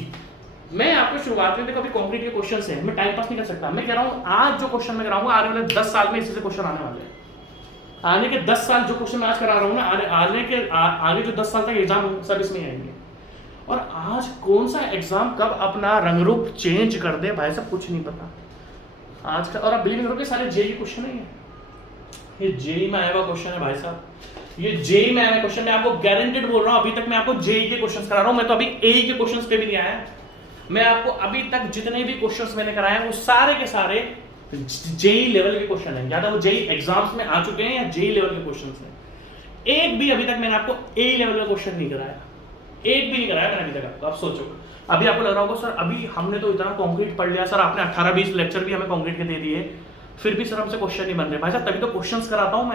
मैं आपको शुरुआत में देखो अभी कंक्रीट के क्वेश्चंस हैं, मैं टाइम पास नहीं कर सकता। मैं कह रहा हूं आज जो क्वेश्चन मैं कराऊंगा आने वाले 10 साल में इसी से क्वेश्चन आने वाले हैं। आने के 10 साल जो क्वेश्चन मैं आज करा रहा हूं ना, आगे जो 10 साल तक एग्जाम सब इसमें आएंगे। और आज कौन सा एग्जाम कब अपना रंग रूप चेंज कर दे भाई साहब कुछ नहीं पता आज का। और आप बिलीव करोगे सारे जेई क्वेश्चन नहीं है, ये जेई में आया हुआ क्वेश्चन है भाई साहब, ये जेई में आया हुआ क्वेश्चन। मैं आपको गारंटेड बोल रहा हूं, अभी तक मैं आपको जेई के क्वेश्चंस करा रहा हूं, मैं तो अभी एई के क्वेश्चंस पे भी नहीं आया। मैं आपको अभी तक जितने भी क्वेश्चंस मैंने कराए हैं वो सारे के सारे जेई लेवल के क्वेश्चन हैं, या तो वो जेई एग्जाम्स में आ चुके हैं या जेई लेवल के क्वेश्चंस हैं। एक भी अभी तक मैंने आपको ए लेवल का क्वेश्चन नहीं कराया, एक भी नहीं कराया मैंने अभी तक आपको। आप सोचो अभी आपको लग रहा होगा सर अभी हमने तो इतना कंक्रीट पढ़ लिया सर, आपने 18-20 लेक्चर भी हमें कंक्रीट के दे दिए, फिर भी सर हमसे क्वेश्चन नहीं बन रहे। भाई साहब तभी तो क्वेश्चंस कराता हूं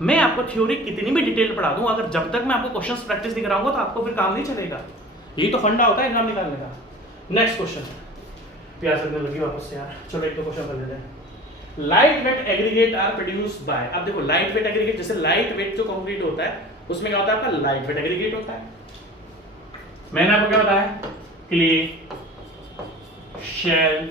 मैं आपको थ्योरी कितनी भी डिटेल पढ़ा दूं, अगर जब तक मैं आपको क्वेश्चंस प्रैक्टिस नहीं कराऊंगा तो आपको फिर काम नहीं चलेगा। यही तो फंडा होता है एग्जाम निकालने का। नेक्स्ट क्वेश्चन, प्यास लगने लगी वापस से यार, चलो एक तो क्वेश्चन कर लेते हैं। Light weight aggregate are produced by. अब देखो लाइट वेट एग्रीगेट, जैसे लाइट वेट जो कंक्रीट होता है उसमें क्या होता है आपका लाइट वेट एग्रीगेट होता है। मैंने आपको क्या बताया? क्ले शेल,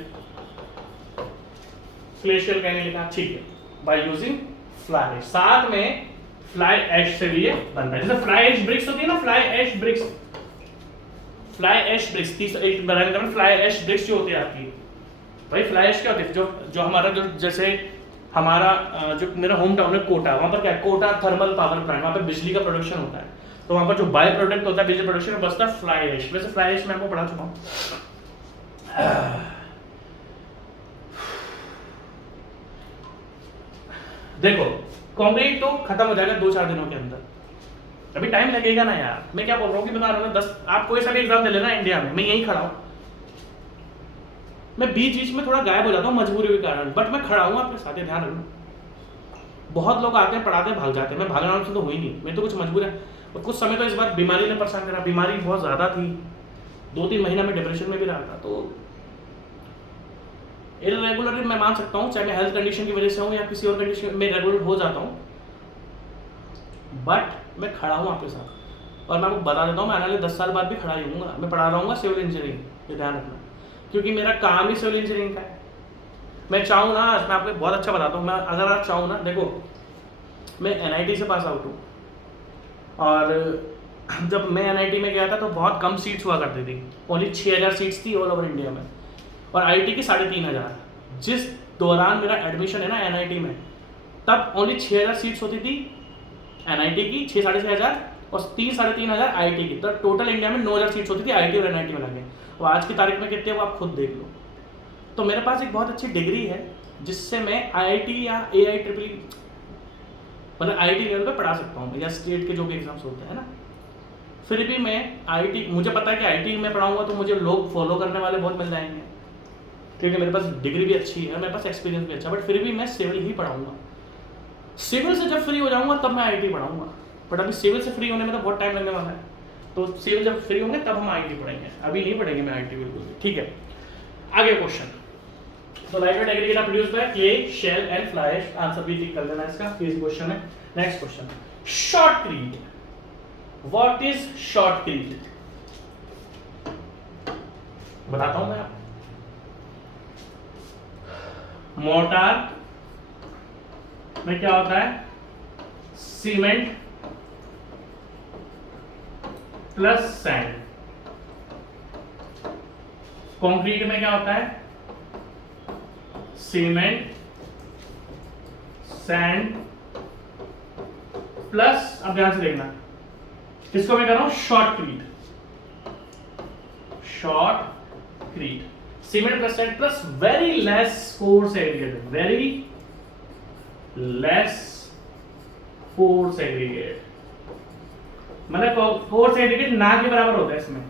क्ले शेल कहने लिखा, ठीक है, बाय यूजिंग फ्लाई, साथ में फ्लाई ऐश से भी ये बनता है। जैसे फ्लाई ऐश ब्रिक्स होती है ना, fly ash bricks, fly ash bricks 30 fly ash bricks जो होती है आपकी, भाई फ्लाई ऐश क्या होती है? जो हमारा जो जैसे हमारा जो मेरा होम टाउन है कोटा, वहां पर क्या है? कोटा थर्मल पावर प्लांट, वहां पर बिजली का प्रोडक्शन होता है, तो वहां पर जो बाय प्रोडक्ट होता है बिजली प्रोडक्शन में बचता है फ्लाई ऐश। वैसे फ्लाई ऐश मैं आपको पढ़ा चुका हूं। देखो कंक्रीट तो खत्म हो जाएगा 2-4 दिनों के अंदर, अभी टाइम लगेगा ना यार। मैं क्या बोल रहा हूँ कि बता रहा हूँ 10, आप कोई सा भी एग्जाम दे लेना इंडिया में, मैं यहीं खड़ा हूँ, मैं बीच में थोड़ा गायब हो जाता हूँ मजबूरी के कारण, बट मैं खड़ा हूँ आपके साथ, ध्यान रखना। बहुत लोग आते हैं पढ़ाते हैं भाग जाते हैं, मैं भागना से तो हुई नहीं, मैं तो कुछ मजबूर है। और कुछ समय तो इस बार बीमारी ने परेशान करा, बीमारी बहुत ज़्यादा थी, 2-3 महीना में डिप्रेशन में भी रहा था, तो इरेगुलरली मैं मान सकता हूँ, चाहे मैं हेल्थ कंडीशन की वजह से हूँ या किसी और कंडीशन में रेगुलर हो जाता हूँ, बट मैं खड़ा हूँ आपके साथ। और मैं आपको बता देता हूँ मैं आने वाले 10 साल बाद भी खड़ा ही हूँगा। मैं पढ़ा रहा हूँ सिविल इंजीनियरिंग, ये ध्यान रखना, क्योंकि मेरा काम ही सिविल इंजीनियरिंग का है। मैं चाहूँ ना, आज मैं आपको बहुत अच्छा बताता हूँ, मैं अगर आज चाहूँ ना, देखो मैं NIT से पास आउट हूँ, और जब मैं NIT में गया था तो बहुत कम सीट्स हुआ करती थी, ओनली 6000 सीट्स थी ऑल ओवर इंडिया में, और IT की 3500। जिस दौरान मेरा एडमिशन है ना NIT में, तब ओनली 6000 सीट्स होती थी NIT की, 6-6,500, और 3-3,500 IT की, तो टोटल इंडिया में 9000 सीट्स होती थी IT और NIT में लगे। और आज की तारीख में कितने वो आप खुद देख लो। तो मेरे पास एक बहुत अच्छी डिग्री है जिससे मैं IIT या AIEEE मतलब आईटी लेवल पे पढ़ा सकता हूँ या स्टेट के जो भी एग्जाम्स होते हैं ना। फिर भी मैं आईटी, मुझे पता है कि आईटी में पढ़ाऊंगा तो मुझे लोग फॉलो करने वाले बहुत मिल जाएंगे, क्योंकि मेरे पास डिग्री भी अच्छी है, मेरे पास एक्सपीरियंस भी अच्छा, बट फिर भी मैं सिविल ही पढ़ाऊंगा। सिविल से जब फ्री हो जाऊंगा तब मैं आईटी पढ़ाऊंगा, बट अभी सिविल से फ्री होने में तो बहुत टाइम लगने वाला है, तो सिविल जब फ्री होंगे तब हम आईटी पढ़ेंगे, अभी नहीं पढ़ेंगे मैं आईटी बिल्कुल भी। ठीक है, आगे क्वेश्चन। तो lightweight aggregate produce by clay, shale and fly ash. Answer भी टिक कर देना इसका, इजी क्वेश्चन है। Next question, shotcrete. What is shotcrete? बताता हूं मैं आपको। मोटार में क्या होता है? Cement plus sand. कंक्रीट में क्या होता है? सीमेंट, सैंड प्लस, अब ध्यान से देखना, किसको मैं कर रहा हूं? Shotcrete. Shotcrete, cement plus sand plus very less force aggregate, very less force aggregate, मतलब फोर्स एग्रीगेट ना के बराबर होता है इसमें।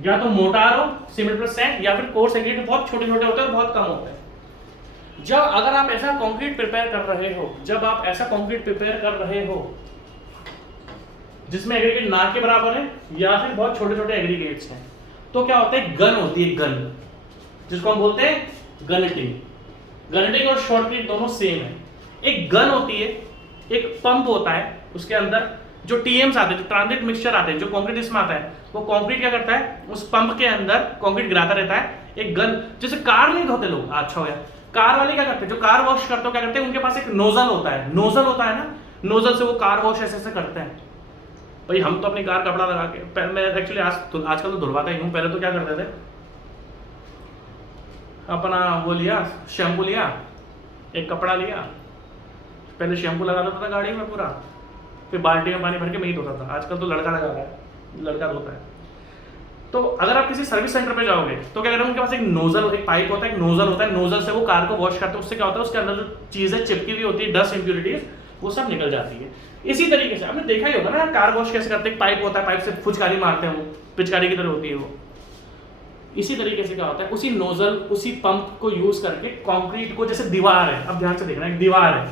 या तो मोटार हो सीमेंट प्लस सैंड, या फिर कोर्स एग्रीगेट बहुत छोटे छोटे होते हैं और बहुत कम होते हैं। जब अगर आप ऐसा कंक्रीट प्रिपेयर कर रहे हो, जब आप ऐसा कंक्रीट प्रिपेयर कर रहे हो जिसमें एग्रीगेट ना के बराबर है या फिर बहुत छोटे छोटे एग्रीगेट्स हैं, तो क्या होता है? गन होती है, गन, जिसको हम बोलते हैं गनटिंग। गनटिंग और शॉटक्रीट दोनों सेम है। एक गन होती है, एक पंप होता है, उसके अंदर जो टीएम्स आते हैं, जो ट्रांजिट मिक्सचर आते हैं, जो कंक्रीट इसमें आता है, वो कंक्रीट क्या करता है? उस पंप के अंदर कंक्रीट गिराता रहता है। एक गन, जैसे कार नहीं धोते लोग, अच्छा हो गया, कार वाले क्या करते हैं? जो कार वॉश करते हो क्या करते हैं? उनके पास एक नोजल होता है, नोजल होता है ना, नोजल से वो कार वॉश ऐसे ऐसे करते हैं। भाई हम तो अपनी कार कपड़ा लगा के, मैं एक्चुअली आजकल तो धुलवाता ही हूँ, पहले तो क्या करते थे, अपना वो लिया, शैम्पू लिया, एक कपड़ा लिया, पहले शैम्पू लगा देता था गाड़ी में पूरा, फिर बाल्टी में पानी भर के मैं ही धोता था। आजकल तो लड़का लगा है, लड़का धोता है। तो अगर आप किसी सर्विस सेंटर पे जाओगे तो क्या करेंगे? उनके पास एक नोजल, एक पाइप होता है, एक नोजल होता है, नोजल से वो कार को वॉश करते हैं। उससे क्या होता है? उसके अंदर जो चीजें चिपकी हुई होती है, डस्ट इंप्यूरिटीज, वो सब निकल जाती है। इसी तरीके से आपने देखा ही होगा ना, कार वॉश कैसे करते हैं? पाइप होता है, पाइप से फुचकारी मारते हैं, वो पिचकारी की तरह होती है वो। इसी तरीके से क्या होता है? उसी नोजल, उसी पंप को यूज करके कंक्रीट को, जैसे दीवार है, अब ध्यान से देखना, एक दीवार है,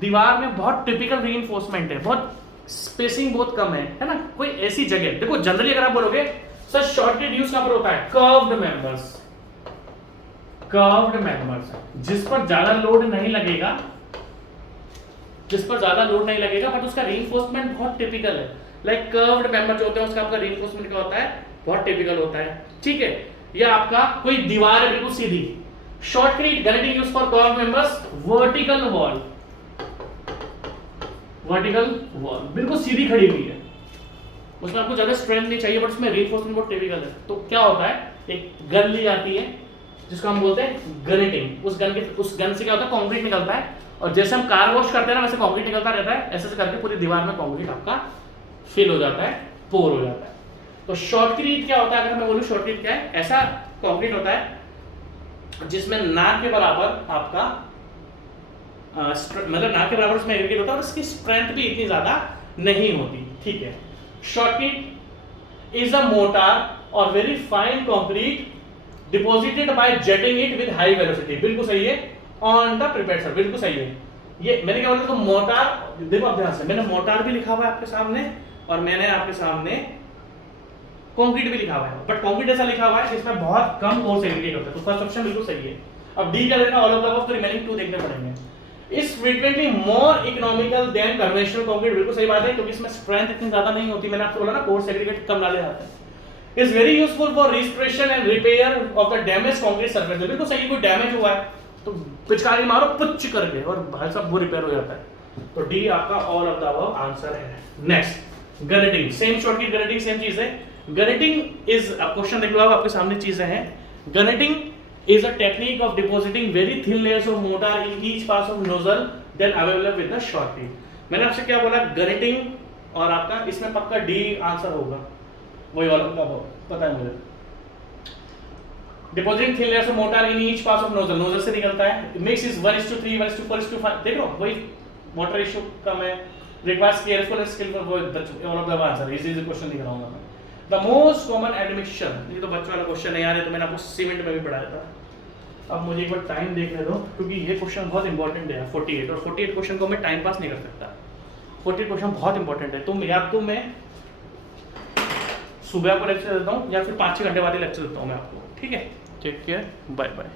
दीवार में बहुत टिपिकल रीइंफोर्समेंट है, बहुत स्पेसिंग बहुत कम है ना, कोई ऐसी जगह देखो, जनरली अगर आप बोलोगे सर शॉर्टकट यूज कहां पर होता है? कर्व्ड मेंबर्स, कर्व्ड मेंबर्स जिस पर ज्यादा लोड नहीं लगेगा, जिस पर ज्यादा लोड नहीं लगेगा, बट उसका रीइंफोर्समेंट बहुत टिपिकल है। लाइक कर्व्ड मेंबर जो होते हैं उसका आपका रीइंफोर्समेंट क्या होता है? बहुत टिपिकल होता है। ठीक है, या आपका कोई दीवार है बिल्कुल सीधी, shotcrete guarantee use for curved members, vertical wall, vertical wall बिल्कुल सीधी खड़ी हुई है, उसमें आपको ज्यादा स्ट्रेंथ नहीं चाहिए, बट उसमें रीइंफोर्समेंट बहुत टिपिकल है। तो क्या होता है? एक गन ली जाती है जिसको हम बोलते हैं गनेटिंग। उस गन से क्या होता है? कंक्रीट निकलता है, और जैसे हम कार वॉश करते हैं ना, वैसे कंक्रीट निकलता रहता है, ऐसे करके पूरी दीवार में कंक्रीट आपका फिल हो जाता है, पोर हो जाता है। तो शॉटक्रीट क्या होता है? अगर मैं बोलूं शॉटक्रीट क्या है? ऐसा कंक्रीट होता है जिसमें नाक के बराबर आपका मतलब नाक के बराबर उसमें एग्रीगेट होता है, और उसकी स्ट्रेंथ भी इतनी ज्यादा नहीं होती। ठीक है, शॉटक्रीट इज अ मोटार और very fine concrete deposited bye jetting it with high velocity. बिल्कुल सही है, ऑन द प्रिपेयर्ड सर्फेस, बिल्कुल सही है। ये मैंने क्या बोला? तो मोटार, देखो आप ध्यान से, मैंने मोटार भी लिखा हुआ है आपके सामने, और मैंने आपके सामने कंक्रीट भी लिखा हुआ है, बट कंक्रीट ऐसा लिखा हुआ है जिसमें बहुत कम फोर्स एग्रीगेट होता है, तो फर्स्ट ऑप्शन बिल्कुल सही है। अब डी क्या देखना? ऑल ऑफ द अबव, तो रिमेनिंग टू देखने पड़ेंगे। Is frequently more economical then conventional concrete, बिल्कुल सही बात है, क्योंकि इसमें स्ट्रेंथ इतनी ज्यादा नहीं होती, मैंने आपको बोला ना, फोर्स एग्रीगेट कम डाले जाते हैं। Is very useful for restoration and repair of the damage concrete surface, बिल्कुल सही, कोई डैमेज हुआ है तो पिचकारी मारो पुच्च करके और भाई साहब वो रिपेयर हो जाता है। तो डी आपका all of the above answer है। नेक्स्ट, गनेटिंग, सेम शॉट की गनेटिंग सेम चीज है। गनेटिंग इज, अब क्वेश्चन देख लो, आप आपके सामने चीजें हैं। गनेटिंग is a technique of depositing very thin layers of mortar in each pass of nozzle then available with the shotcrete। मैंने आपसे क्या बोला? गनेटिंग, और आपका इसमें पक्का डी आंसर होगा, वही वाला पता है मुझे। Depositing thin layers of mortar in each pass of nozzle, nozzle से निकलता है। Mix is 1:3, 1:4:5, देख लो वही वाटर रेशियो कम है, रिक्वायर्स केयरफुल एंड स्किलफुल, वो all of the answer, easy question नहीं कराऊंगा मैं। द मोस्ट कॉमन एडमिशन, ये तो बच्चों वाला क्वेश्चन है यार, ये तो मैंने आपको सीमेंट में भी पढ़ाया था। अब मुझे एक बार टाइम देखने दो, क्योंकि ये क्वेश्चन बहुत इंपॉर्टेंट है 48, और 48 क्वेश्चन को मैं टाइम पास नहीं कर सकता। 48 क्वेश्चन बहुत इंपॉर्टेंट है, या तो मैं सुबह आपको लेक्चर देता हूँ या फिर 5-6 घंटे बाद ही लेक्चर देता हूँ मैं आपको, ठीक है। Take care, bye bye.